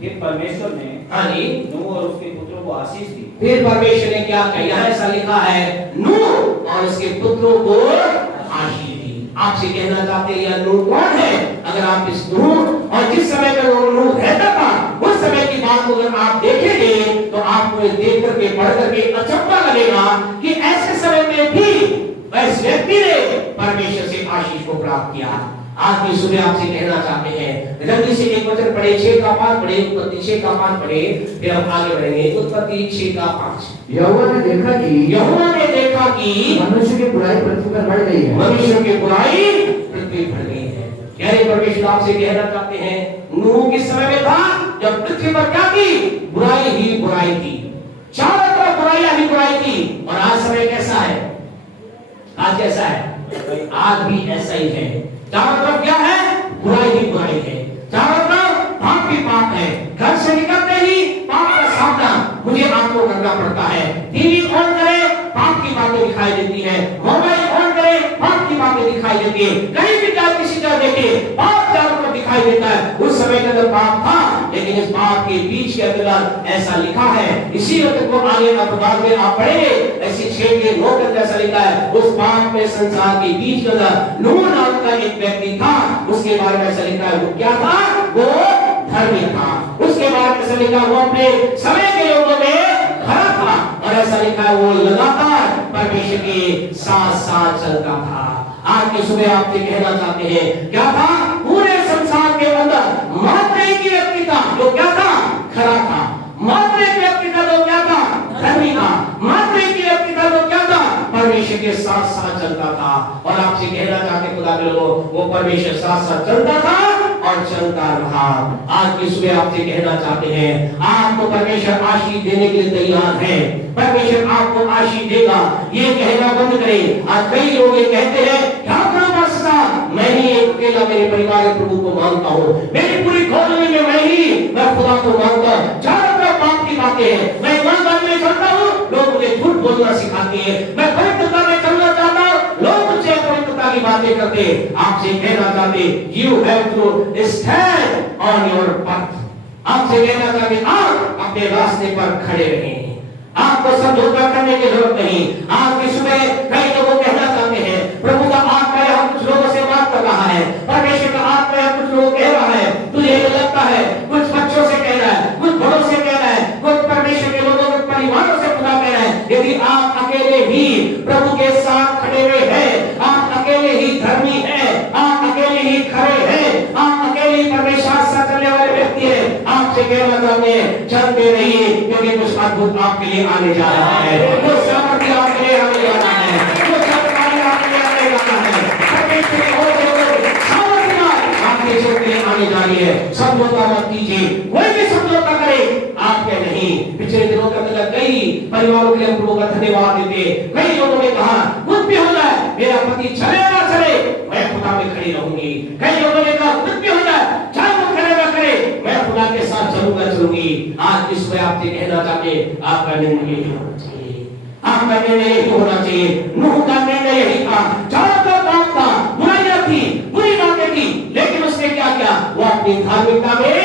फिर परमेश्वर ने हाँ जी नूह और उसके पुत्रों को आशीष दी। फिर परमेश्वर ने क्या कहा? यहाँ ऐसा लिखा है नूह और उसके पुत्रों को आशीष दी। आपसे कहना चाहते हैं यह नूह कौन है? अगर आप इस नूह और जिस समय पे नूह रहता था उस समय की बात को अगर आप देखेंगे तो आपको देख करके पढ़ करके अचंभा लगेगा कि ऐसे समय में भी इस व्यक्ति ने परमेश्वर से आशीष को प्राप्त किया। आज की सुबह आपसे कहना चाहते हैं, जल्दी से एक वचन पढ़े, 6 का 5 पढ़े, उत्पत्ति 6 का 5 पढ़े, फिर हम आगे बढ़ेंगे। उत्पत्ति 6 का 5। यहोवा ने देखा कि मनुष्य की बुराई पृथ्वी पर बढ़ गई है, मनुष्य की बुराई पृथ्वी पर बढ़ गई है। यानी परमेश्वर आपसे कहना चाहते हैं नूह किस समय में था जब पृथ्वी पर क्या थी? बुराई ही बुराई थी, चारों तरफ बुराइयां ही बुराई थी। और आज समय कैसा है? आज कैसा है? आज भी ऐसा ही है। चारों तरफ क्या है? बुराई ही बुराई है, चारों तरफ पाप ही पाप है। घर से निकलते ही पाप का सामना मुझे आपको करना पड़ता है। टीवी ऑन करे पाप की बातें दिखाई देती है, मोबाइल ऑन करे पाप की बातें दिखाई देती है, कहीं भी जाए किसी जगह देखे पाप चारों तरफ दिखाई देता है। उस समय के अंदर पाप था, लेकिन इस पाप के बीच के अंदर ऐसा लिखा है, इसी वक्त को आगे बाद में आप पढ़ेंगे, ऐसी 6 के 9 के अंदर ऐसा लिखा है उस पाप में संसार के बीच के अंदर नूह नाम का एक व्यक्ति था। उसके बारे में ऐसा लिखा है वो क्या था? वो धर्मी था। उसके बारे में ऐसा लिखा वो अपने समय के लोगों में खरा था, और ऐसा लिखा है वो लगातार परमेश्वर के साथ साथ चलता था। आज की सुबह आपसे कहना चाहते हैं क्या था? पूरे संसार के अंदर मात्र एक ही व्यक्ति था जो क्या था? खरा था। मात्र एक व्यक्ति था जो क्या था? धर्मी था। मात्र एक ही व्यक्ति था जो क्या था? परमेश्वर के साथ साथ चलता था। और आपसे कहना चाहते खुदा के लोगों, वो परमेश्वर साथ साथ चलता था और चलता रहा। आज की सुबह आपसे कहना चाहते हैं आपको परमेश्वर आशीष देने के लिए तैयार है। परमेश्वर आपको आशीष देगा, ये कहना बंद करें। आज कई लोग ये कहते हैं क्या करूं पास्टर, मैं ही अकेला मेरे परिवार के प्रभु को मानता हूँ, मेरी पूरी कॉलोनी में मैं खुदा को मानता हूँ। चारों तरफ पाप की बातें हैं, मैं ईमानदारी में चलता हूँ, लोग मुझे झूठ बोलना सिखाते हैं, मैं पवित्रता में चलना चाहता हूँ, लोग मुझसे अपवित्रता की बातें करते हैं। आपसे कहना चाहते you have to stand on your path. आपसे कहना चाहते आप अपने रास्ते पर खड़े रहें, आपको समझौता करने की जरूरत नहीं। आज की सुबह कई लोग कहना चाहते हैं प्रभु का आत्मा यहाँ कुछ लोगों से बात कर रहा है, परमेश्वर का आत्मा यहाँ कुछ लोग कह रहा है, तुझे लगता है कुछ बच्चों से कह रहा है, कुछ बड़ों से कह रहा है, कुछ परमेश्वर के लोगों के परिवारों से खुदा कह रहा है। यदि आप अकेले ही प्रभु के साथ खड़े हुए हैं, आप अकेले ही धर्मी हैं, आप अकेले ही खड़े हैं, आप अकेले ही परमेश्वर से चलने वाले व्यक्ति हैं, आपसे कहना चाहते हैं चलते रहिए, क्योंकि कुछ अद्भुत आपके लिए आने जा रहा है, कुछ सामर्थ्य आपके लिए आने जा रहा है, कुछ चमत्कार आपके लिए आने जा रहा है, परमेश्वर की ओर से सामर्थ्य आपके जीवन के लिए आने जा रही है। समझौता मत कीजिए, कोई भी समझौता करे आपके नहीं। पिछले दिनों के अंदर कई परिवारों के लिए प्रभु का धन्यवाद देते, कई लोगों ने कहा कुछ भी हो जाए मेरा पति चले ना चले मैं खुदा में खड़ी रहूंगी। कई लोगों ने कहा कुछ भी हो जाए कहना चाहते आपका निर्णय यही होना चाहिए, आपका निर्णय यही होना चाहिए। नूह का निर्णय यही था, चारों तरफ पाप था, बुराइयां थी, बुरी बातें थी, लेकिन उसने क्या किया? वो अपनी धार्मिकता में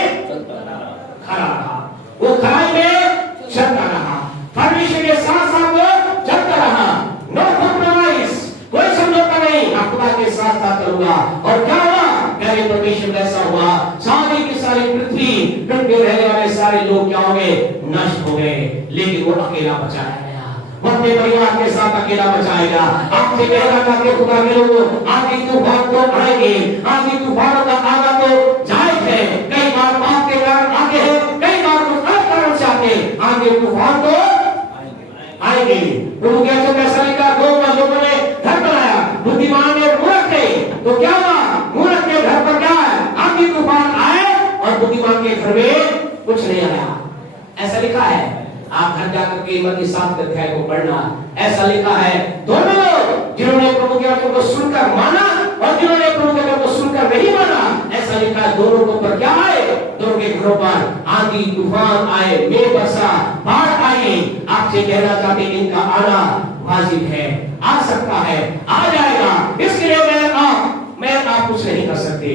खड़ा रहा, वो खराई में चलता रहा, परमेश्वर के साथ साथ वो चलता रहा। नो कॉम्प्रोमाइज, कोई समझौता नहीं, मैं खुदा के साथ साथ करूंगा। और क्या हुआ? प्यारे परमेश्वर, ऐसा हुआ सारी की सारी पृथ्वी पे रहने वाले सारे लोग क्या हो गए? नष्ट हो गए, लेकिन वो अकेला बचाया गया, वो अपने परिवार के साथ अकेला बचाएगा। आपसे कहना चाहते खुदा के लोगों, आगे तूफान तो आएंगे, आगे तूफानों का आना तो जायज है। कई बार पाप के कारण आते हैं, कई बार कुछ अलग कारण से आते हैं, आगे तूफान तो आएंगे। प्रभु के वचन में ऐसा लिखा, दो लोगों ने घर बनाया, बुद्धिमान ने मूर्ख थे, तो क्या हुआ? मूर्ख के घर पर क्या है? आगे तूफान आए और बुद्धिमान के घर में कुछ नहीं आया। ऐसा लिखा है, आप घर जाकर के मत्ती 7 अध्याय को पढ़ना। ऐसा लिखा है, दोनों लोग जिन्होंने प्रभु के वचन को सुनकर माना और जिन्होंने प्रभु के वचन को सुनकर नहीं माना, ऐसा लिखा है दोनों के ऊपर क्या आए? दोनों के घरों पर आंधी तूफान आए, मेघ बरसा, बाढ़ आई। आपसे कहना चाहते इनका आना वाजिब है, आ सकता है, आ जाएगा। इसके लिए मैं आप कुछ नहीं कर सकते,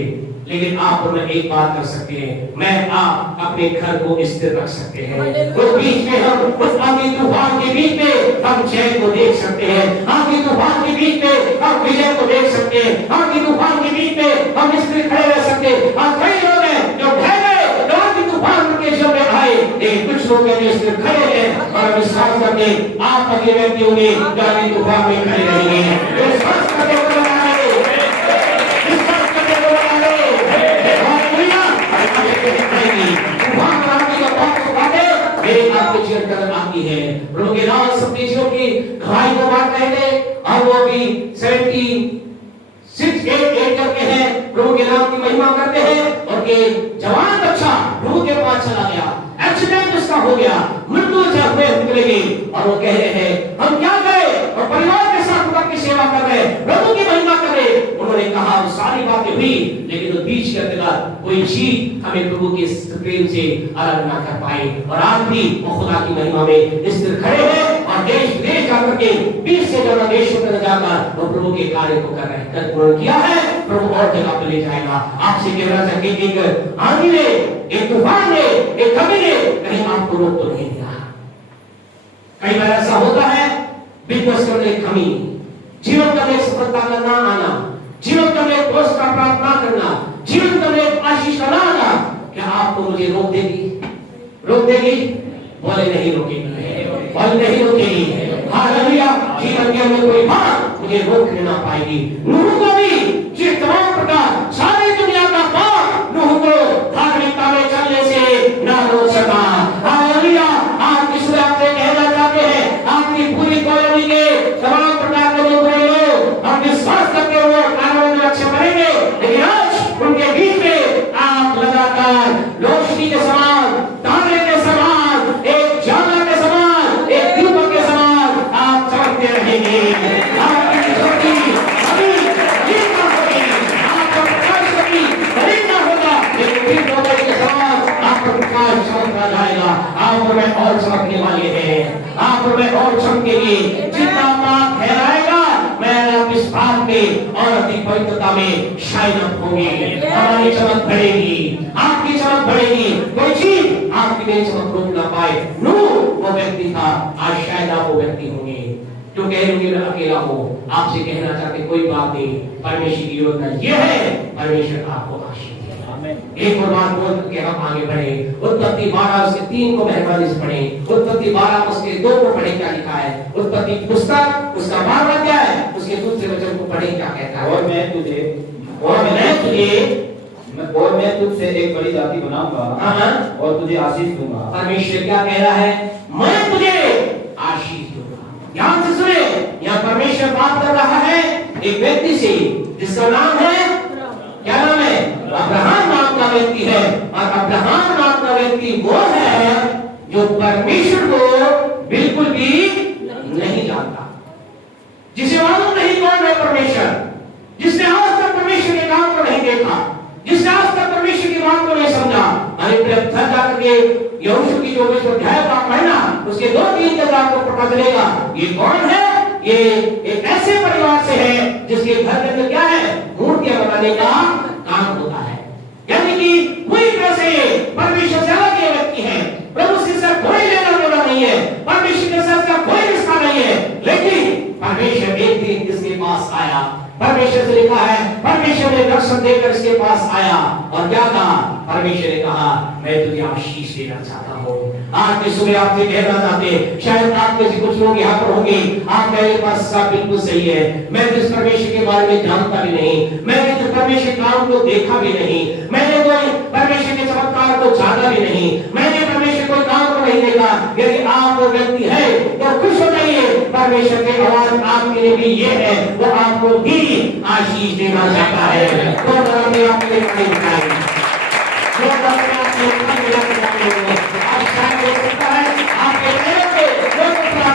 लेकिन आप और मैं एक बात कर सकते हैं, मैं आप अपने घर को स्थिर रख सकते हैं। उस बीच में हम उस आंधी तूफान के बीच में हम चैन को देख सकते हैं, आंधी तूफान के बीच में हम विजय को देख सकते हैं, आंधी तूफान के बीच में हम स्थिर खड़े रह सकते हैं। और कई लोग हैं जो ढह गए, जो आंधी तूफान के जीवन में आए, लेकिन कुछ लोग हैं जो स्थिर खड़े हैं और विश्वास करते हैं। आप अगले व्यक्ति होंगे जो आंधी तूफान में खड़े रहेंगे, विश्वास करते हुए आपके जीवन कदर आती है। प्रभु के नाम सबके जीवन की गवाही को बात कहेंगे, और वो भी 76 करके हैं, प्रभु के नाम की महिमा करते हैं। और के जवान बच्चा प्रभु के पास चला गया, एक्सीडेंट उसका हो गया, मृत्यु हुए निकलेगी, और वो कह रहे हैं हम क्या करें? और परिवार के साथ खुदा की सेवा कर रहे, प्रभु की महिमा कर रहे। उन्होंने कहा सारी बातें हुई, लेकिन वो बीच के अंदर कोई चीज हमें प्रभु के प्रेम से अलग ना कर पाई। और आज भी वो खुदा की महिमा में स्थिर खड़े हैं और देश विदेश जाकर के 20 से ज्यादा देशों में जाकर वो प्रभु के कार्य को कर रहे हैं, पूर्ण किया है। प्रभु और जगह पे ले जाएगा। आपसे कहना चाहिए एक आंधी ने, एक तूफान ने, एक कभी ने कहीं आपको रोक तो नहीं दिया। कई बार ऐसा होता है, बिजनेस करने की कमी, जीवन का में सफलता का ना आना, जीवन का में दोस्त का प्राप्त ना करना, जीवन का में आशीष का ना आना, क्या आपको मुझे रोक देगी? रोक देगी? बोले नहीं रोकेगी, बोले नहीं रोकेगी। हालेलुया। जीवन के में कोई बात मुझे रोक ना पाएगी। नूह को भी जिस तमाम प्रकार सारी दुनिया का पाप नूह को धार्मिकता में चलने से ना रोक सका। हालेलुया। आप किस बात से कहना चाहते हैं? आपकी पूरी कॉलोनी के तमाम प्रकार के लोग हम विश्वास करते हुए कानून में अच्छे बनेंगे, लेकिन आज उनके बीच में आप लगातार रोशनी के समान, तारे के समान, एक ज्वाला के समान, एक दीपक के समान आप चमकते रहेंगे। आपकी ज्योति अभी जीतना होगी, आपका प्रकाश कभी खरीदना होगा, लेकिन फिर रोशनी के समान आपका प्रकाश चमकता जाएगा। आप और मैं और चमकने वाले हैं, आप और मैं और चमकेंगे। जितना पाप फैलाएगा, मैं आप इस बात में और अपनी पवित्रता में शाइन अप होंगे। हमारी चमक बढ़ेगी, आपकी चमक बढ़ेगी, कोई चीज आपकी नहीं चमक रोक ना पाए। नूह वो व्यक्ति था, आज शायद आप वो व्यक्ति होंगे जो कह रहे होंगे मैं अकेला हूं। आपसे कहना चाहते कोई बात नहीं, परमेश्वर की योजना ये है, परमेश्वर आपको आशीष दे। एक और बात बोल के हम आगे बढ़े। उत्पत्ति 12 उसके 3 को मेहरबानी से पढ़े, उत्पत्ति 12 उसके 2 को पढ़े, क्या लिखा है? उत्पत्ति पुस्तक उसका 12वां अध्याय उसके दूसरे वचन को पढ़े, क्या कहता है? और मैं तुझसे एक बड़ी जाति बनाऊंगा और तुझे आशीष दूंगा। परमेश्वर क्या कह रहा है? मैं तुझे आशीष दूंगा। ध्यान से सुने, यहाँ परमेश्वर बात कर रहा है एक व्यक्ति से जिसका नाम है, क्या नाम है? अब्राहम नाम का व्यक्ति है। और अब्राहम नाम का व्यक्ति वो है जो परमेश्वर को बिल्कुल भी नहीं जानता, जिसे मालूम नहीं कौन है परमेश्वर, जिसने आज तक परमेश्वर के काम को नहीं देखा, जिसने आज तक परमेश्वर की बात को नहीं समझा। अरे जाकर के यहोशू की 24 अध्याय का उसके 2-3 दिन आपको पता चलेगा ये कौन है। ये एक ऐसे परिवार से है जिसके घर के अंदर क्या है, मूर्तियां बनाने का काम होता है। यानी कि कोई कैसे परमेश्वर से अलग ये व्यक्ति है, प्रभु से इसका कोई लेना देना नहीं है, परमेश्वर के साथ इसका कोई रिश्ता नहीं है, लेकिन परमेश्वर एक दिन इसके पास आया। परमेश्वर से लिखा है परमेश्वर ने दर्शन देकर इसके पास आया और क्या कहा, परमेश्वर ने कहा मैं तुझे आशीष देना चाहता हूँ। आज की सुबह आपसे कहना चाहते हैं, शायद आप में से कुछ लोग यहाँ पर होंगे, आप मेरे पास सब बिल्कुल सही है, मैं जिस परमेश्वर के बारे में जानता भी नहीं, मैंने जिस परमेश्वर काम को देखा भी नहीं, मैंने कोई परमेश्वर के चमत्कार को जाना भी नहीं, मैंने परमेश्वर कोई काम को नहीं देखा। यदि आप वो व्यक्ति है तो खुश हो जाइए, परमेश्वर की आवाज आपके लिए भी ये है, वो आपको भी आशीष देना चाहता है। तो आपके लिए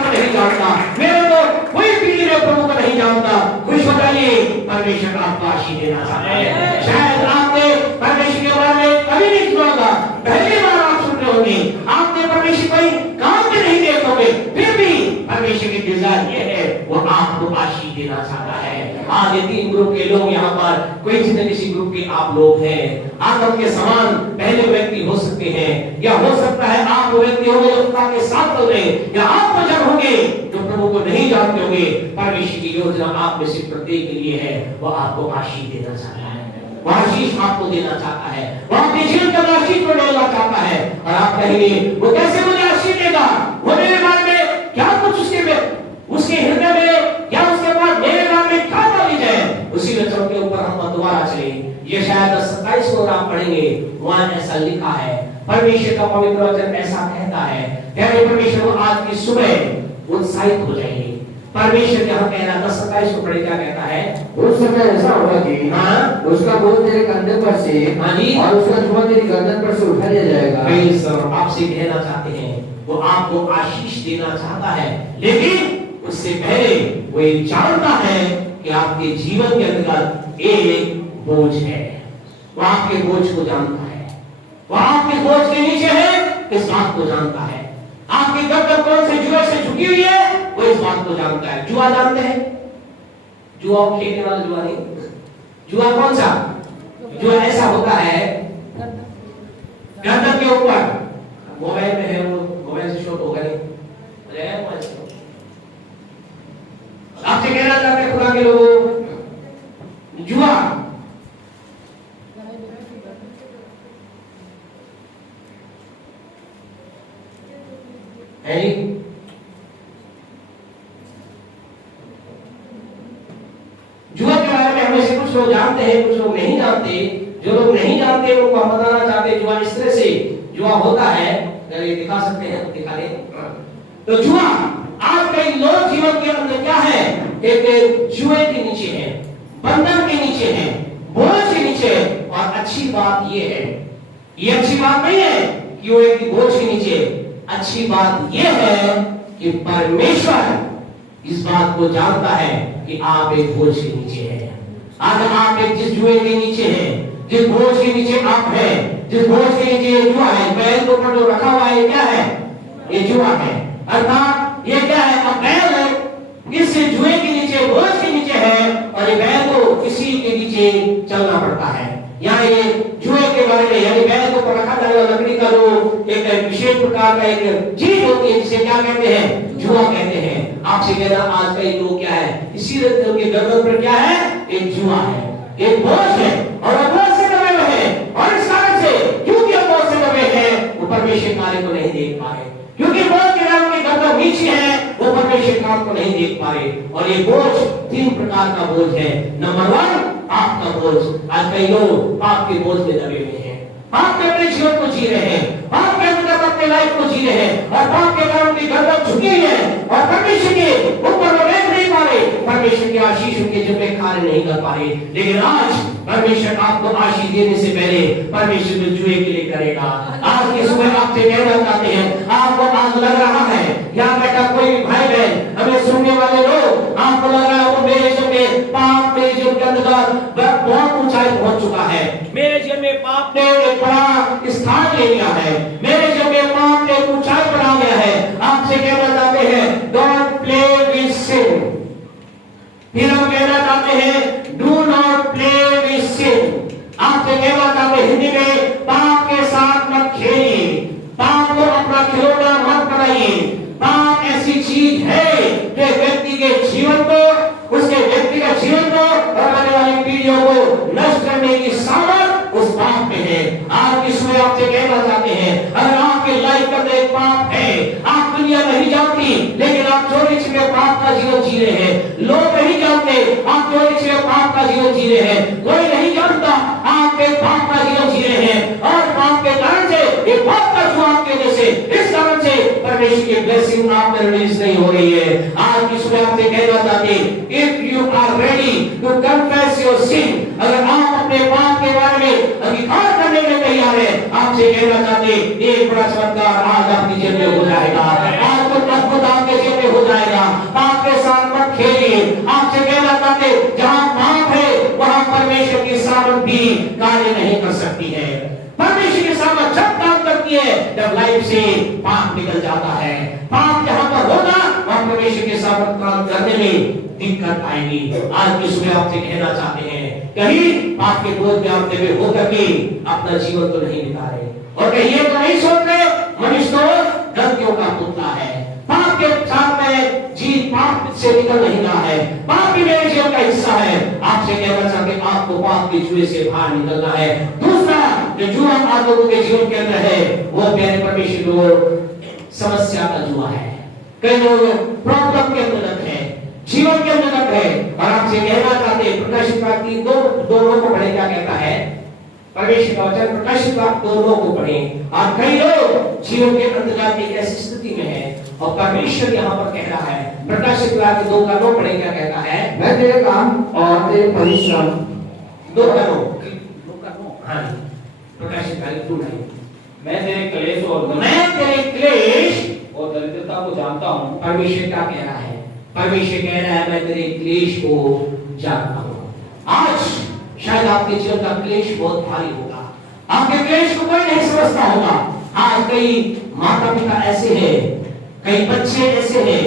नहीं जानता, मेरे तो कोई पीढ़ी में प्रभु को नहीं जानता, खुश हो जाइए, परमेश्वर आपको आशीष देना चाहता है। शायद आपने परमेश्वर के बारे में कभी नहीं सुना होगा, पहली बार आप सुन रहे होंगे, आपने परमेश्वर कोई काम भी नहीं देखे होंगे, फिर भी परमेश्वर की डिजायर ये है वो आपको आशीष देना चाहता है। आज ये 3 ग्रुप के लोग यहाँ पर कोई किसी ग्रुप के आप लोग हैं, आदम के समान पहले व्यक्ति हो सकते हैं, या हो सकता है आप वो व्यक्ति होंगे जो खुदा के साथ चल रहे, या आप वो जन होंगे जो प्रभु को नहीं जानते होंगे। परमेश्वर की योजना आप में से प्रत्येक के लिए है, वो आपको आशीष देना चाहता है, वो आशीष आपको देना चाहता है, वो आपके जीवन का आशीष को देना चाहता है। और आप कहेंगे वो कैसे मुझे आशीष देगा, वो मेरे बारे में क्या कुछ उसके हृदय में या उसके बाद मेरे नाम में क्या डाली जाए, उसी वचन के ऊपर हम दोबारा चले। ये शायद 27 को आप पढ़ेंगे, वहां ऐसा लिखा है, परमेश्वर का पवित्र वचन ऐसा कहता है, यानी परमेश्वर आज की सुबह उत्साहित हो जाएंगे। परमेश्वर यहाँ कह रहा था 27 को पढ़े, क्या कहता है, उस समय ऐसा होगा कि हाँ, उसका बोझ तेरे कंधे पर से हाँ जी, और उसका जुआ तेरी गर्दन पर से उठा लिया जाएगा। आपसे कहना चाहते हैं वो आपको आशीष देना चाहता है, लेकिन उससे पहले वो ये जानता है कि आपके जीवन के अंदर एक बोझ है, वो आपके बोझ को जानता है, वो आपके बोझ के नीचे है, इस बात को जानता है। आपकी गर्दन कौन से जुए से झुकी हुई है, वो इस बात को जानता है। जुआ जानते हैं, जुआ खेलने वाला जुआ नहीं, जुआ कौन सा जुआ ऐसा होता है गर्दन के ऊपर, मोबाइल में है, वो मोबाइल से शॉट होगा नहीं, आपसे कहना चाहते हैं खुदा के लोगों, जुआ है, जुआ के बारे में हमें से कुछ लोग जानते हैं, कुछ लोग नहीं जानते। जो लोग नहीं जानते उनको हम बताना चाहते हैं जुआ इस तरह से जुआ होता है, अगर ये दिखा सकते हैं तो दिखा दे। तो जुआ आज कई लोग जीवन के अंदर क्या है, एक जुए के नीचे है, बंधन के नीचे है, बोझ के नीचे है। और अच्छी बात ये है, ये अच्छी बात नहीं है कि वो एक बोझ के नीचे, अच्छी बात ये है कि परमेश्वर इस बात को जानता है कि आप एक बोझ के नीचे हैं। आज आप एक जिस जुए के नीचे हैं, जिस बोझ के नीचे आप हैं, जिस बोझ के नीचे ये जुआ है, बैल के ऊपर जो रखा हुआ है क्या है, ये जुआ है, अर्थात ये क्या है, अब बैल है, इस जुए के नीचे, बोझ के नीचे है, और ये बैल को किसी के नीचे चलना पड़ता है। यहाँ ये जुए के बारे में, यानी बैल को रखा जाने वाला लकड़ी का जो एक विशेष प्रकार का एक चीज होती है, जिसे क्या कहते हैं, जुआ कहते हैं। आपसे कहना आज कई लोग क्या है, इसी के गर्दन पर क्या है, एक जुआ है, एक बोझ है, और वो बोझ से दबे हुए हैं, और इस कारण से क्योंकि वो बोझ से दबे हैं, वो परमेश्वर कार्य को नहीं देख पा रहे, क्योंकि बोझ के नाम की गर्दन नीचे है, वो परमेश्वर काम को नहीं देख पा रहे। और ये बोझ 3 प्रकार का बोझ है। नंबर 1 पाप का बोझ। आज कई लोग पाप के बोझ में दबे हुए हैं, पाप के अपने जीवन को जी रहे हैं, पाप के अंदर अपने लाइफ को जी रहे हैं, और पाप के कारण उनकी गर्दन झुकी हुई है, और परमेश्वर के ऊपर वो देख नहीं पा रहे, परमेश्वर की आशीष उनके जिम्मे कार्य नहीं कर पा रहे। लेकिन आज परमेश्वर आपको आशीष देने से पहले परमेश्वर जो जुए के लिए करेगा। आज के सुबह आपसे कहना चाहते हैं, आपको आज लग रहा है, यहाँ बैठा कोई भाई बहन, हमें सुनने वाले लोग, आपको लग रहा है मेरे जीवन में पाप, मेरे जीवन के अंदर बहुत ऊंचाई पहुंच चुका है, मेरे जीवन में पाप ने एक बड़ा स्थान ले लिया है, मेरे जीवन में पाप ने ऊंचाई पर आ गया है। आपसे फिर हम कहना चाहते हैं डू नॉट प्ले विद सिन। आपसे कहना चाहते हैं हिंदी में पाप के साथ मत खेलिए, पाप को अपना खिलौना मत बनाइए। पाप ऐसी चीज है जो व्यक्ति के जीवन को, उसके व्यक्तिगत जीवन को और आने वाली पीढ़ियों को नष्ट करने की सामर्थ उस पाप में है। आज इसमें आपसे कहना चाहते हैं अगर आपके लाइफ का एक पाप है, आप दुनिया नहीं जानती लेकिन आप चोरी छिपे पाप का जीवन जी रहे हैं, लोग नहीं जानते आप चोरी छिपे पाप का जीवन जी रहे हैं, कोई नहीं जानता आप एक पाप का जीवन जी रहे हैं और पाप के कारण से एक पाप का जुआ आपके वजह से, इस कारण से परमेश्वर की ब्लेसिंग आप में रिलीज नहीं हो रही है। आज इसमें आपसे कहना चाहते हैं if you are ready to confess your sin, अगर आप अपने पाप के बारे में अंगीकार करने में तैयार है, आपसे कहना चाहते हैं एक बड़ा चमत्कार आज आपकी जेब में हो जाएगा, आज तो अद्भुत आपके जेब में हो जाएगा। पाप के साथ मत खेलिए। आपसे कहना चाहते जहां पाप है वहां परमेश्वर की सामर्थ भी कार्य नहीं कर सकती है। परमेश्वर की सामर्थ जब काम करती है जब लाइफ से पाप निकल जाता है। पाप जहां पर होगा वहां परमेश्वर की सामर्थ काम करने में दिक्कत आएगी। आज की सुबह आपसे कहना चाहते हैं कहीं पाप के बोझ में आप दबे होकर के अपना जीवन तो नहीं बिता रहे और कहीं ये तो नहीं सोच रहे मनुष्य तो गलतियों का पुतला है, पाप के साथ में जी पाप से निकल नहीं रहा है, पाप भी मेरे जीवन का हिस्सा है। आपसे कहना चाहते आपको पाप के जुए से बाहर निकलना है। दूसरा जो जुआ आप लोगों के जीवन के अंदर है वो प्यारे परमेश्वर को समस्या का जुआ है। कई लोग प्रॉब्लम के अंदर है, जीवन के अंदर है और आपसे कहना चाहते प्रकाशित वाक्य दोनों को पढ़े। क्या कहता है परमेश्वर का वचन? प्रकाशित वाक्य दोनों को पढ़े। और कई लोग जीवन के अंतराल की ऐसी स्थिति में है और परमेश्वर यहाँ पर कह रहा है प्रकाशित वाक्य 2:9 पढ़े। क्या कहता है? मैं तेरे काम और तेरे परिश्रम 2:9 हाँ प्रकाशित वाक्य 2:9 मैं तेरे क्लेश और दरिद्रता को जानता हूँ। परमेश्वर क्या कह रहा है? परमेश्वर कह रहा है मैं तेरे क्लेश को जानता हूँ। आज शायद आपके जीवन का क्लेश बहुत भारी होगा, आपके क्लेश को कोई नहीं समझता होगा। आज कई माता पिता ऐसे हैं, कई बच्चे ऐसे हैं,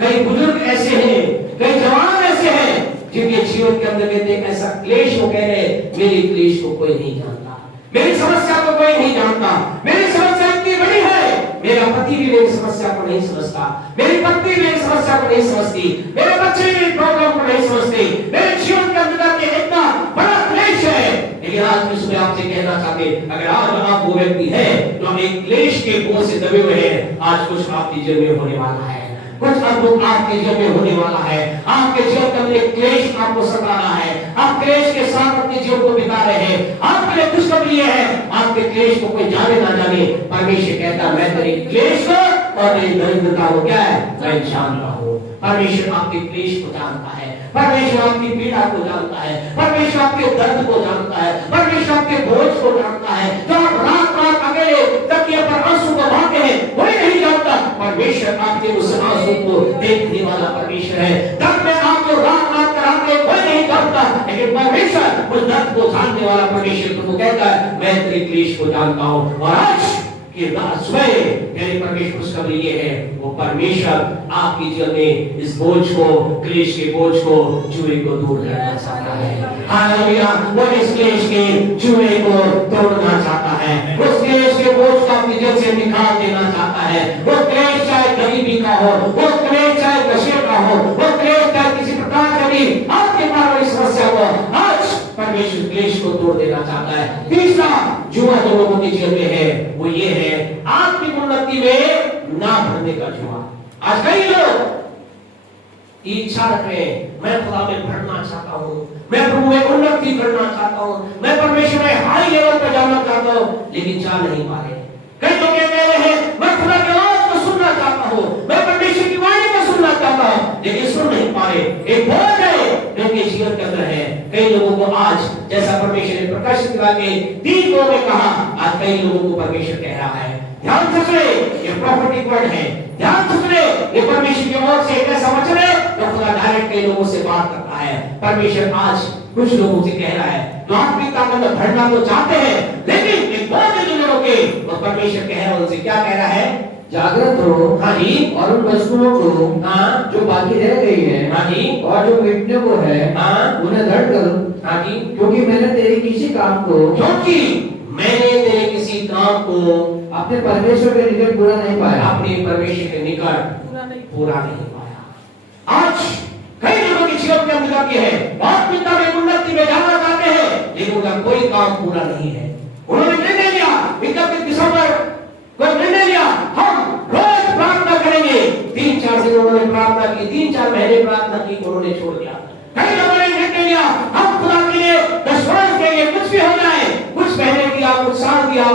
कई बुजुर्ग ऐसे हैं, कई जवान ऐसे हैं जिनके जीवन के अंदर कहते ऐसा क्लेश हो कह रहे मेरे क्लेश को कोई नहीं जानता, मेरी समस्या को कोई नहीं जानता, मेरी समस्या इतनी बड़ी है मेरा पति भी मेरी समस्या को नहीं समझता, मेरी पत्नी मेरी समस्या को नहीं समझती, मेरे बच्चे मेरी प्रॉब्लम को नहीं समझते, मेरे जीवन के अंदर के इतना बड़ा क्लेश है। लेकिन आज मैं सुबह आपसे कहना चाहते अगर आज आप वो व्यक्ति है जो एक क्लेश के बोझ से दबे हुए हैं, आज कुछ आपके जीवन में होने वाला है, कुछ अद्भुत आपके जीवन में होने वाला है। आपके जीवन के अंदर क्लेश आपको सता रहा है, आप क्लेश के साथ अपने जीवन को बिता रहे हैं, आपके लिए खुशखबरी है आपके क्लेश को कोई जाने ना जाने। परमेश्वर कहता मैं तेरे क्लेश को और तेरी दरिद्रता को क्या है मैं जानता हूँ। परमेश्वर आपके क्लेश को जानता है, परमेश्वर आपकी पीड़ा को जानता है, परमेश्वर आपके दर्द को जानता है, परमेश्वर आपके बोझ को जानता है। जो आप रात रात अकेले तकिए पर आंसू को बहाते हैं कोई नहीं जानता, परमेश्वर आपके उस आंसू को देखने वाला परमेश्वर है। दर्द में आपको रात रात कराते कोई नहीं जानता, लेकिन परमेश्वर उस दर्द को जानने वाला परमेश्वर तुमको कहता है मैं तेरे क्लेश को जानता हूँ। और आज कि रात सुबह मेरे परमेश्वर खुशखबरी ये है वो परमेश्वर आपके जीवन में इस बोझ को, क्लेश के बोझ को, जुए को दूर करना चाहता है। हालेलुया। वो इस क्लेश के जुए को तोड़ना चाहता है, उस क्लेश के बोझ को अपनी जड़ से निकाल देना चाहता है। वो क्लेश चाहे गरीबी का हो, वो क्लेश चाहे नशे का हो, वो क्लेश चाहे किसी प्रकार का भी आपके पास समस्या हो, आज परमेश्वर क्लेश को तोड़ देना चाहता है। तीसरा जुआ जो लोगों के जीवन में है वो ये है आत्मिक उन्नति में ना भरने का जुआ। आज कई लोग इच्छा रख रहे हैं मैं खुदा में बढ़ना चाहता हूँ, मैं प्रभु में उन्नति करना चाहता हूँ, मैं परमेश्वर में हाई लेवल पर जाना चाहता हूँ, लेकिन जा नहीं पा रहे। कई लोग कह रहे हैं मैं खुदा की आवाज को सुनना चाहता हूँ, मैं परमेश्वर की वाणी को सुनना चाहता हूँ, लेकिन सुन नहीं पा रहे। एक बोझ है उनके जीवन के अंदर है। कई लोगों को आज जैसा परमेश्वर ने प्रकाशित वाक्य 3:2 में कहा, आज कई लोगों को परमेश्वर कह रहा है ध्यान से सुने, ये प्रॉफिटिक वर्ड है, ध्यान से सुने, ये परमेश्वर की ओर से एक ऐसा वचन है जो खुदा डायरेक्ट कई लोगों से बात करता है। परमेश्वर आज कुछ लोगों से कह रहा है जो आत्मिकता के अंदर बढ़ना तो चाहते हैं लेकिन एक बहुत से लोगों के वो परमेश्वर कह रहा है उनसे क्या कह रहा है जागृत हो। हाँ जी। और उन वस्तुओं को हाँ जो बाकी रह गई है, हाँ जी। और जो मिटने को है, हाँ उन्हें दृढ़ कर। हाँ जी। क्योंकि मैंने तेरे किसी काम को क्योंकि मैंने तेरे किसी काम को अपने परमेश्वर के निकट पूरा नहीं पाया। अपने परमेश्वर के निकट पूरा नहीं पाया। आज कई लोगों की जीवन के अंदर की है, बहुत पिता में उन्नति में जाना चाहते हैं, लेकिन उनका कोई काम पूरा नहीं है। उन्होंने निर्णय लिया 31 दिसंबर को निर्णय लिया हम रोज प्रार्थना करेंगे। 3-4 दिन उन्होंने प्रार्थना की, 3-4 महीने प्रार्थना की, उन्होंने छोड़ दिया। कई लोगों ने निर्णय लिया हम खुदा के लिए 10 वर्ष के लिए कुछ भी हो जाए, कुछ महीने किया, कुछ साल किया,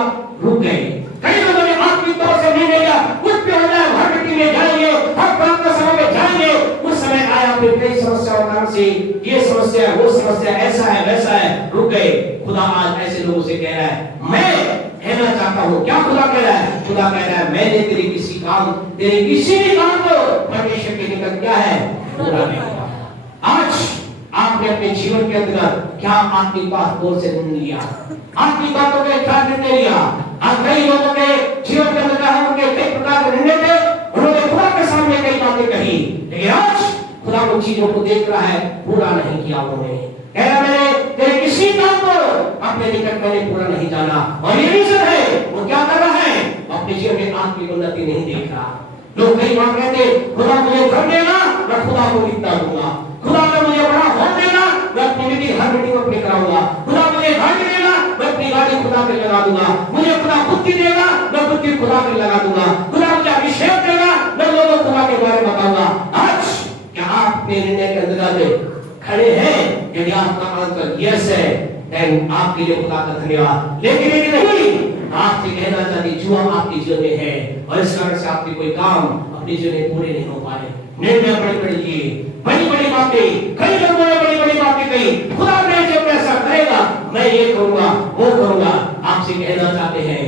रुक गए। कई लोगों ने आत्मिक तौर से निर्णय लिया कुछ भी हो जाए हर मिट्टी में जाएंगे, हर प्रार्थना सभा में जाएंगे। कुछ समय आया फिर कई समस्याओं कारण से ये समस्या वो समस्या ऐसा है वैसा है, रुक गए। खुदा आज ऐसे लोगों से कह रहा है मैं कहना चाहता हूँ, क्या खुदा कह रहा है? खुदा कह रहा है मैंने तेरे किसी भी काम को परमेश्वर के निकट क्या है पूरा नहीं किया। आज आपने अपने जीवन के अंदर क्या आपकी बातों से निर्णय लिया, आपकी बातों के क्या निर्णय लिया? आज कई लोगों के जीवन के अंदर उनके कई प्रकार के निर्णय थे, उन्होंने खुदा के सामने कई बातें कही, लेकिन आज खुदा उन चीजों को देख रहा है, पूरा नहीं किया उन्होंने। कह रहा मैंने तेरे किसी काम को अपने निकट मैंने पूरा नहीं जाना, और ये रीजन है वो क्या कर रहा है, अपने जीवन में आत्मिक उन्नति नहीं देख रहा। लोग कई बार कहते खुदा मुझे घर देना, मैं खुदा को कितना दूंगा, खुदा ने मुझे बड़ा होम देना, मैं अपनी मीटिंग हर मीटिंग में अपनी कराऊंगा, खुदा मुझे गाड़ी देगा, मैं अपनी गाड़ी खुदा पे लगा दूंगा, मुझे खुदा बुद्धि देगा, मैं बुद्धि खुदा पे लगा दूंगा, खुदा मुझे अभिषेक देगा, मैं लोगों को खुदा के बारे में बताऊंगा। आज क्या आप अपने निर्णय के अंदर खड़े हैं? यदि आपका आंसर यस है, देन आपके लिए खुदा का धन्यवाद। लेकिन यदि नहीं, आपसे कहना चाहती जुआ आपके जीवन में है, और इस कारण से आपके कोई काम अपने जीवन में पूरे नहीं हो पाए। निर्णय बड़े लिए बड़ी बड़ी बातें, कई लोगों ने बड़ी बड़ी बातें कही, खुदा मेरे जीवन में ऐसा करेगा, मैं ये करूंगा वो करूंगा। आपसे कहना चाहते हैं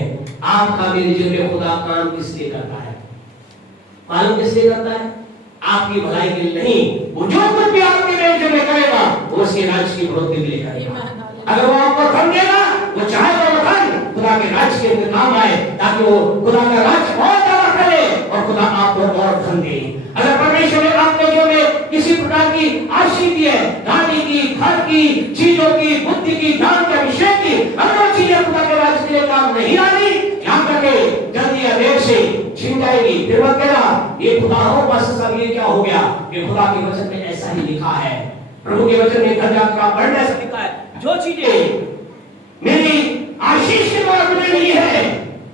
आपका मेरे जीवन में खुदा काम किस लिए करता है? मालूम किस लिए करता है? आपकी भलाई के लिए नहीं, वो जो कुछ भी आपके मेरे जीवन में करेगा वो उसके राज्य की बढ़ोतरी के लिए करेगा। अगर वो आपको धन देगा, वो चाहे वो धन खुदा के राज्य के अंदर काम आए, ताकि वो खुदा का राज्य और ज्यादा करे और खुदा आपको और धन दे। अगर परमेश्वर ने आपके जीवन में किसी प्रकार की आशीष दी है, गाड़ी की, घर की, चीजों की, बुद्धि की, ज्ञान के, अभिषेक की, अगर वो चीजें खुदा के राज्य के लिए काम नहीं आ रही, ध्यान रखें जल्दी या देर से छिन जाएगी। फिर वह कहना ये खुदा हो, बस सब ये क्या हो गया कि खुदा के वचन में ऐसा ही लिखा है, प्रभु के वचन में घर जाकर आप पढ़ना ऐसा लिखा है, जो चीजें मेरी आशीष के द्वारा तुम्हें मिली है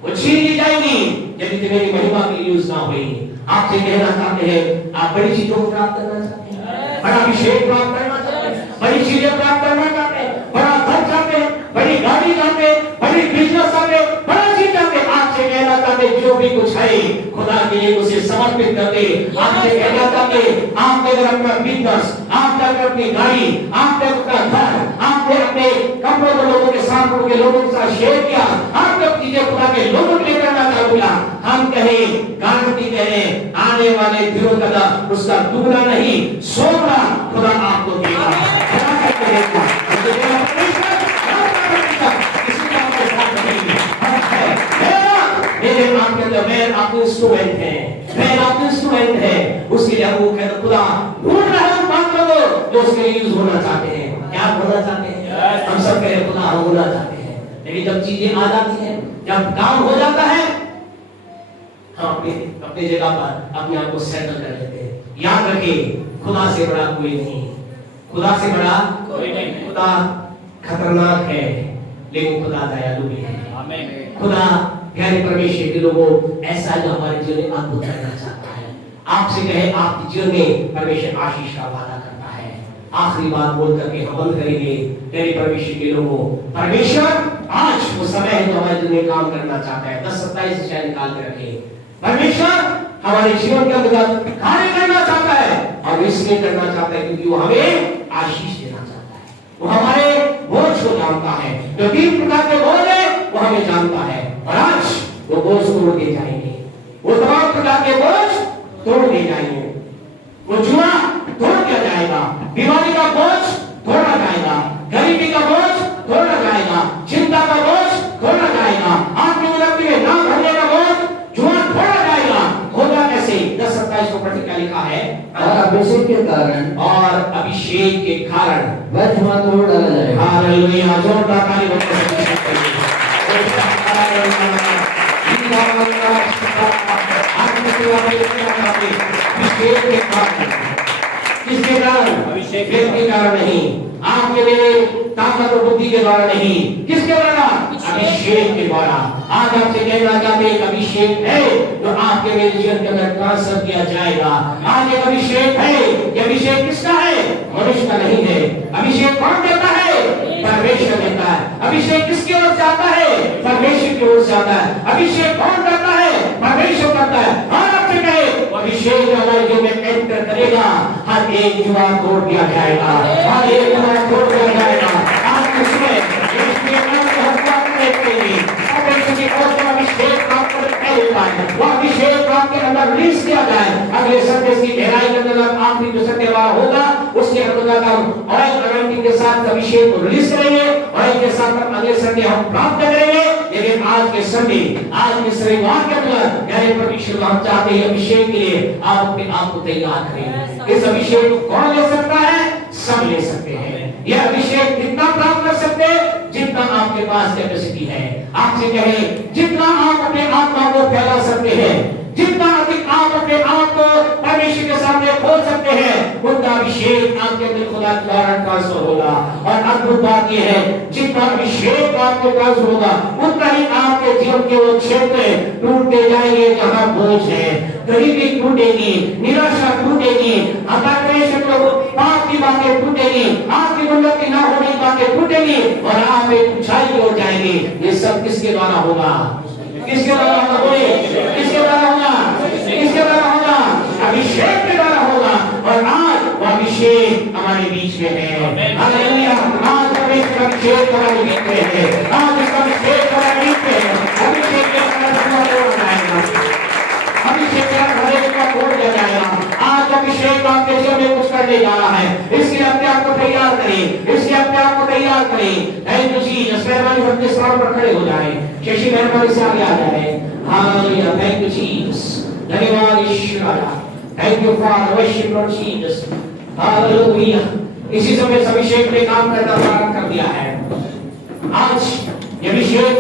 वो छीन ली जाएंगी यदि मेरी महिमा की यूज ना हुई। आपसे कहना चाहते हैं आप बड़ी चीजों को प्राप्त करना चाहते हैं, बड़ा अभिषेक प्राप्त करना चाहते हैं, बड़ी चीजें प्राप्त करना चाहते हैं, बड़ा घर चाहते हैं, बड़ी गाड़ी चाहते हैं, बड़ी बिजनेस चाहते हैं, बड़ा चीज चाहते हैं। आपसे कहना चाहते हैं जो भी कुछ है खुदा के लिए उसे समर्पित करते। आपसे कहना चाहते हैं आपने अगर अपना बिजनेस, आपने अगर अपनी गाड़ी, आपने अपना घर, आपने अपने कपड़ों को लोगों के साथ उनके लोगों के साथ शेयर किया, आपने अपनी चीजें खुदा के लोगों के लिए करना चालू किया, हम कहें गारंटी कहें आने वाले दिनों का उसका दुगना नहीं सोना खुदा आपको देगा। मेरे आपके अंदर मैं आपके इंस्ट्रूमेंट है, मैं आपके इंस्ट्रूमेंट है, उसके लिए हम कहते खुदा ढूंढ रहे हैं बातों को जो उसके लिए यूज होना चाहते हैं। क्या होना चाहते हैं? हम सब कह रहे खुदा हम होना चाहते हैं, लेकिन जब चीजें आ जाती हैं, जब काम हो जाता है, हम अपनी जगह पर अपने आप को सेटल कर लेते हैं। याद रखिए खुदा से बड़ा कोई नहीं, खुदा से बड़ा कोई नहीं। खुदा खतरनाक है लेकिन खुदा दयालु भी है। खुदा प्यारे परमेश्वर के लोगों ऐसा जो हमारे जीवन में अद्भुत करना चाहता है। आपसे कहे आपके जीवन में परमेश्वर आशीष का वादा करता है। आखिरी बात बोल करके हम बंद करेंगे। प्यारे परमेश्वर के लोगों, परमेश्वर आज वो समय है जो हमारे जीवन में काम करना चाहता है। 10-27 से निकाल के रखे। परमेश्वर हमारे जीवन के अंदर कार्य करना चाहता है और इसलिए करना चाहता है क्योंकि वो हमें आशीष देना चाहता है। वो हमारे बोझ को जानता है, जो 3 प्रकार के बोझ है वो हमें जानता है और आज वो बोझ तोड़ के जाएंगे। वो तमाम प्रकार के बोझ तोड़ के जाएंगे। वो जुआ तोड़ दिया जाएगा, बीमारी का बोझ तोड़ा जाएगा, गरीबी का बोझ तोड़ा जाएगा, चिंता का बोझ तोड़ा जाएगा, आपकी उन्नति में ना भरने का बोझ जुआ तोड़ा जाएगा। और अभिषेक के कारण और अभिषेक के कारण वह धुआं तोड़ डाला जाएगा। हालेलुया, जोरदार ताली बजाइए। अभिषेक के कारण, किसके कारण? अभिषेक के कारण नहीं, आपके मेरे ताकत और बुद्धि के द्वारा नहीं, किसके द्वारा? अभिषेक के द्वारा। आज आपसे कहना चाहते हैं, अभिषेक है जो आपके मेरे जीवन के अंदर ट्रांसफर किया जाएगा। आज एक अभिषेक है, ये अभिषेक किसका है? मनुष्य का नहीं है। अभिषेक कौन देता है? परमेश्वर देता है। अभिषेक किसकी ओर से आता है? परमेश्वर की ओर से आता है। अभिषेक कौन करता है? परमेश्वर करता है। और आपसे कहे, अभिषेक हमारे जो में एंटर करेगा, हर एक जुआ तोड़ दिया जाएगा, हर एक जुआ तोड़ दिया जाएगा। आज उसमें अभिषेक आपके अंदर रिलीज किया जाए। अगले संडे की गहराई के अंदर आखिरी जो संडे वाला होगा, उसके अंदर हम ऑयल अनॉइंटिंग के साथ अभिषेक को रिलीज करेंगे, ऑयल के साथ अगले संडे हम प्राप्त करेंगे। लेकिन आज के संडे, आज के रविवार के अंदर यानी परमेश्वर हम चाहते हैं अभिषेक के लिए आप अपने आप को तैयार करें। इस अभिषेक को कौन ले सकता है? सब ले सकते हैं। यह अभिषेक कितना प्राप्त कर सकते हैं? जितना आपके पास कैपेसिटी है। आपसे कहे, जितना आप अपने आत्मा को फैला सकते हैं, जितना अधिक आप अपने आप को परमेश्वर के सामने खोल सकते हैं, उतना अभिषेक आपके अंदर खुदा के द्वारा ट्रांसफर होगा। और अद्भुत बात यह है, जितना अभिषेक आपके ट्रांसफर होगा, उतना ही आपके जीवन के वो क्षेत्र टूटते जाएंगे जहां बोझ है। गरीबी टूटेगी, निराशा टूटेगी, पाप की बातें टूटेगी, आपकी उन्नति ना होने की बातें टूटेगी और आप एक ऊंचाई हो जाएंगे। ये सब किसके द्वारा होगा? किसके द्वारा होगा? किसके द्वारा होगा? किसके द्वारा होगा? अभिषेक के द्वारा होगा। और आज वो अभिषेक हमारे बीच में है। हालेलुया, आज परमेश्वर का अभिषेक हमारे बीच में है। आज इसका अभिषेक हमारे बीच में है। अभिषेक के तोड़ दिया जाएगा। आज अभिषेक आपके जीवन में कुछ करने जा रहा है। इसलिए अपने आप को तैयार करें, इसलिए अपने आप को तैयार करें। Thank you Jesus. मेहरबानी अपने स्थान पर खड़े हो जाएं। शशि मेहरबानी से आगे आ जाए। Hallelujah, thank you Jesus. धन्यवाद ईश्वर, thank you for worship Lord Jesus. Hallelujah. इसी समय अभिषेक ने काम करना प्रारंभ कर दिया है। आज ये अभिषेक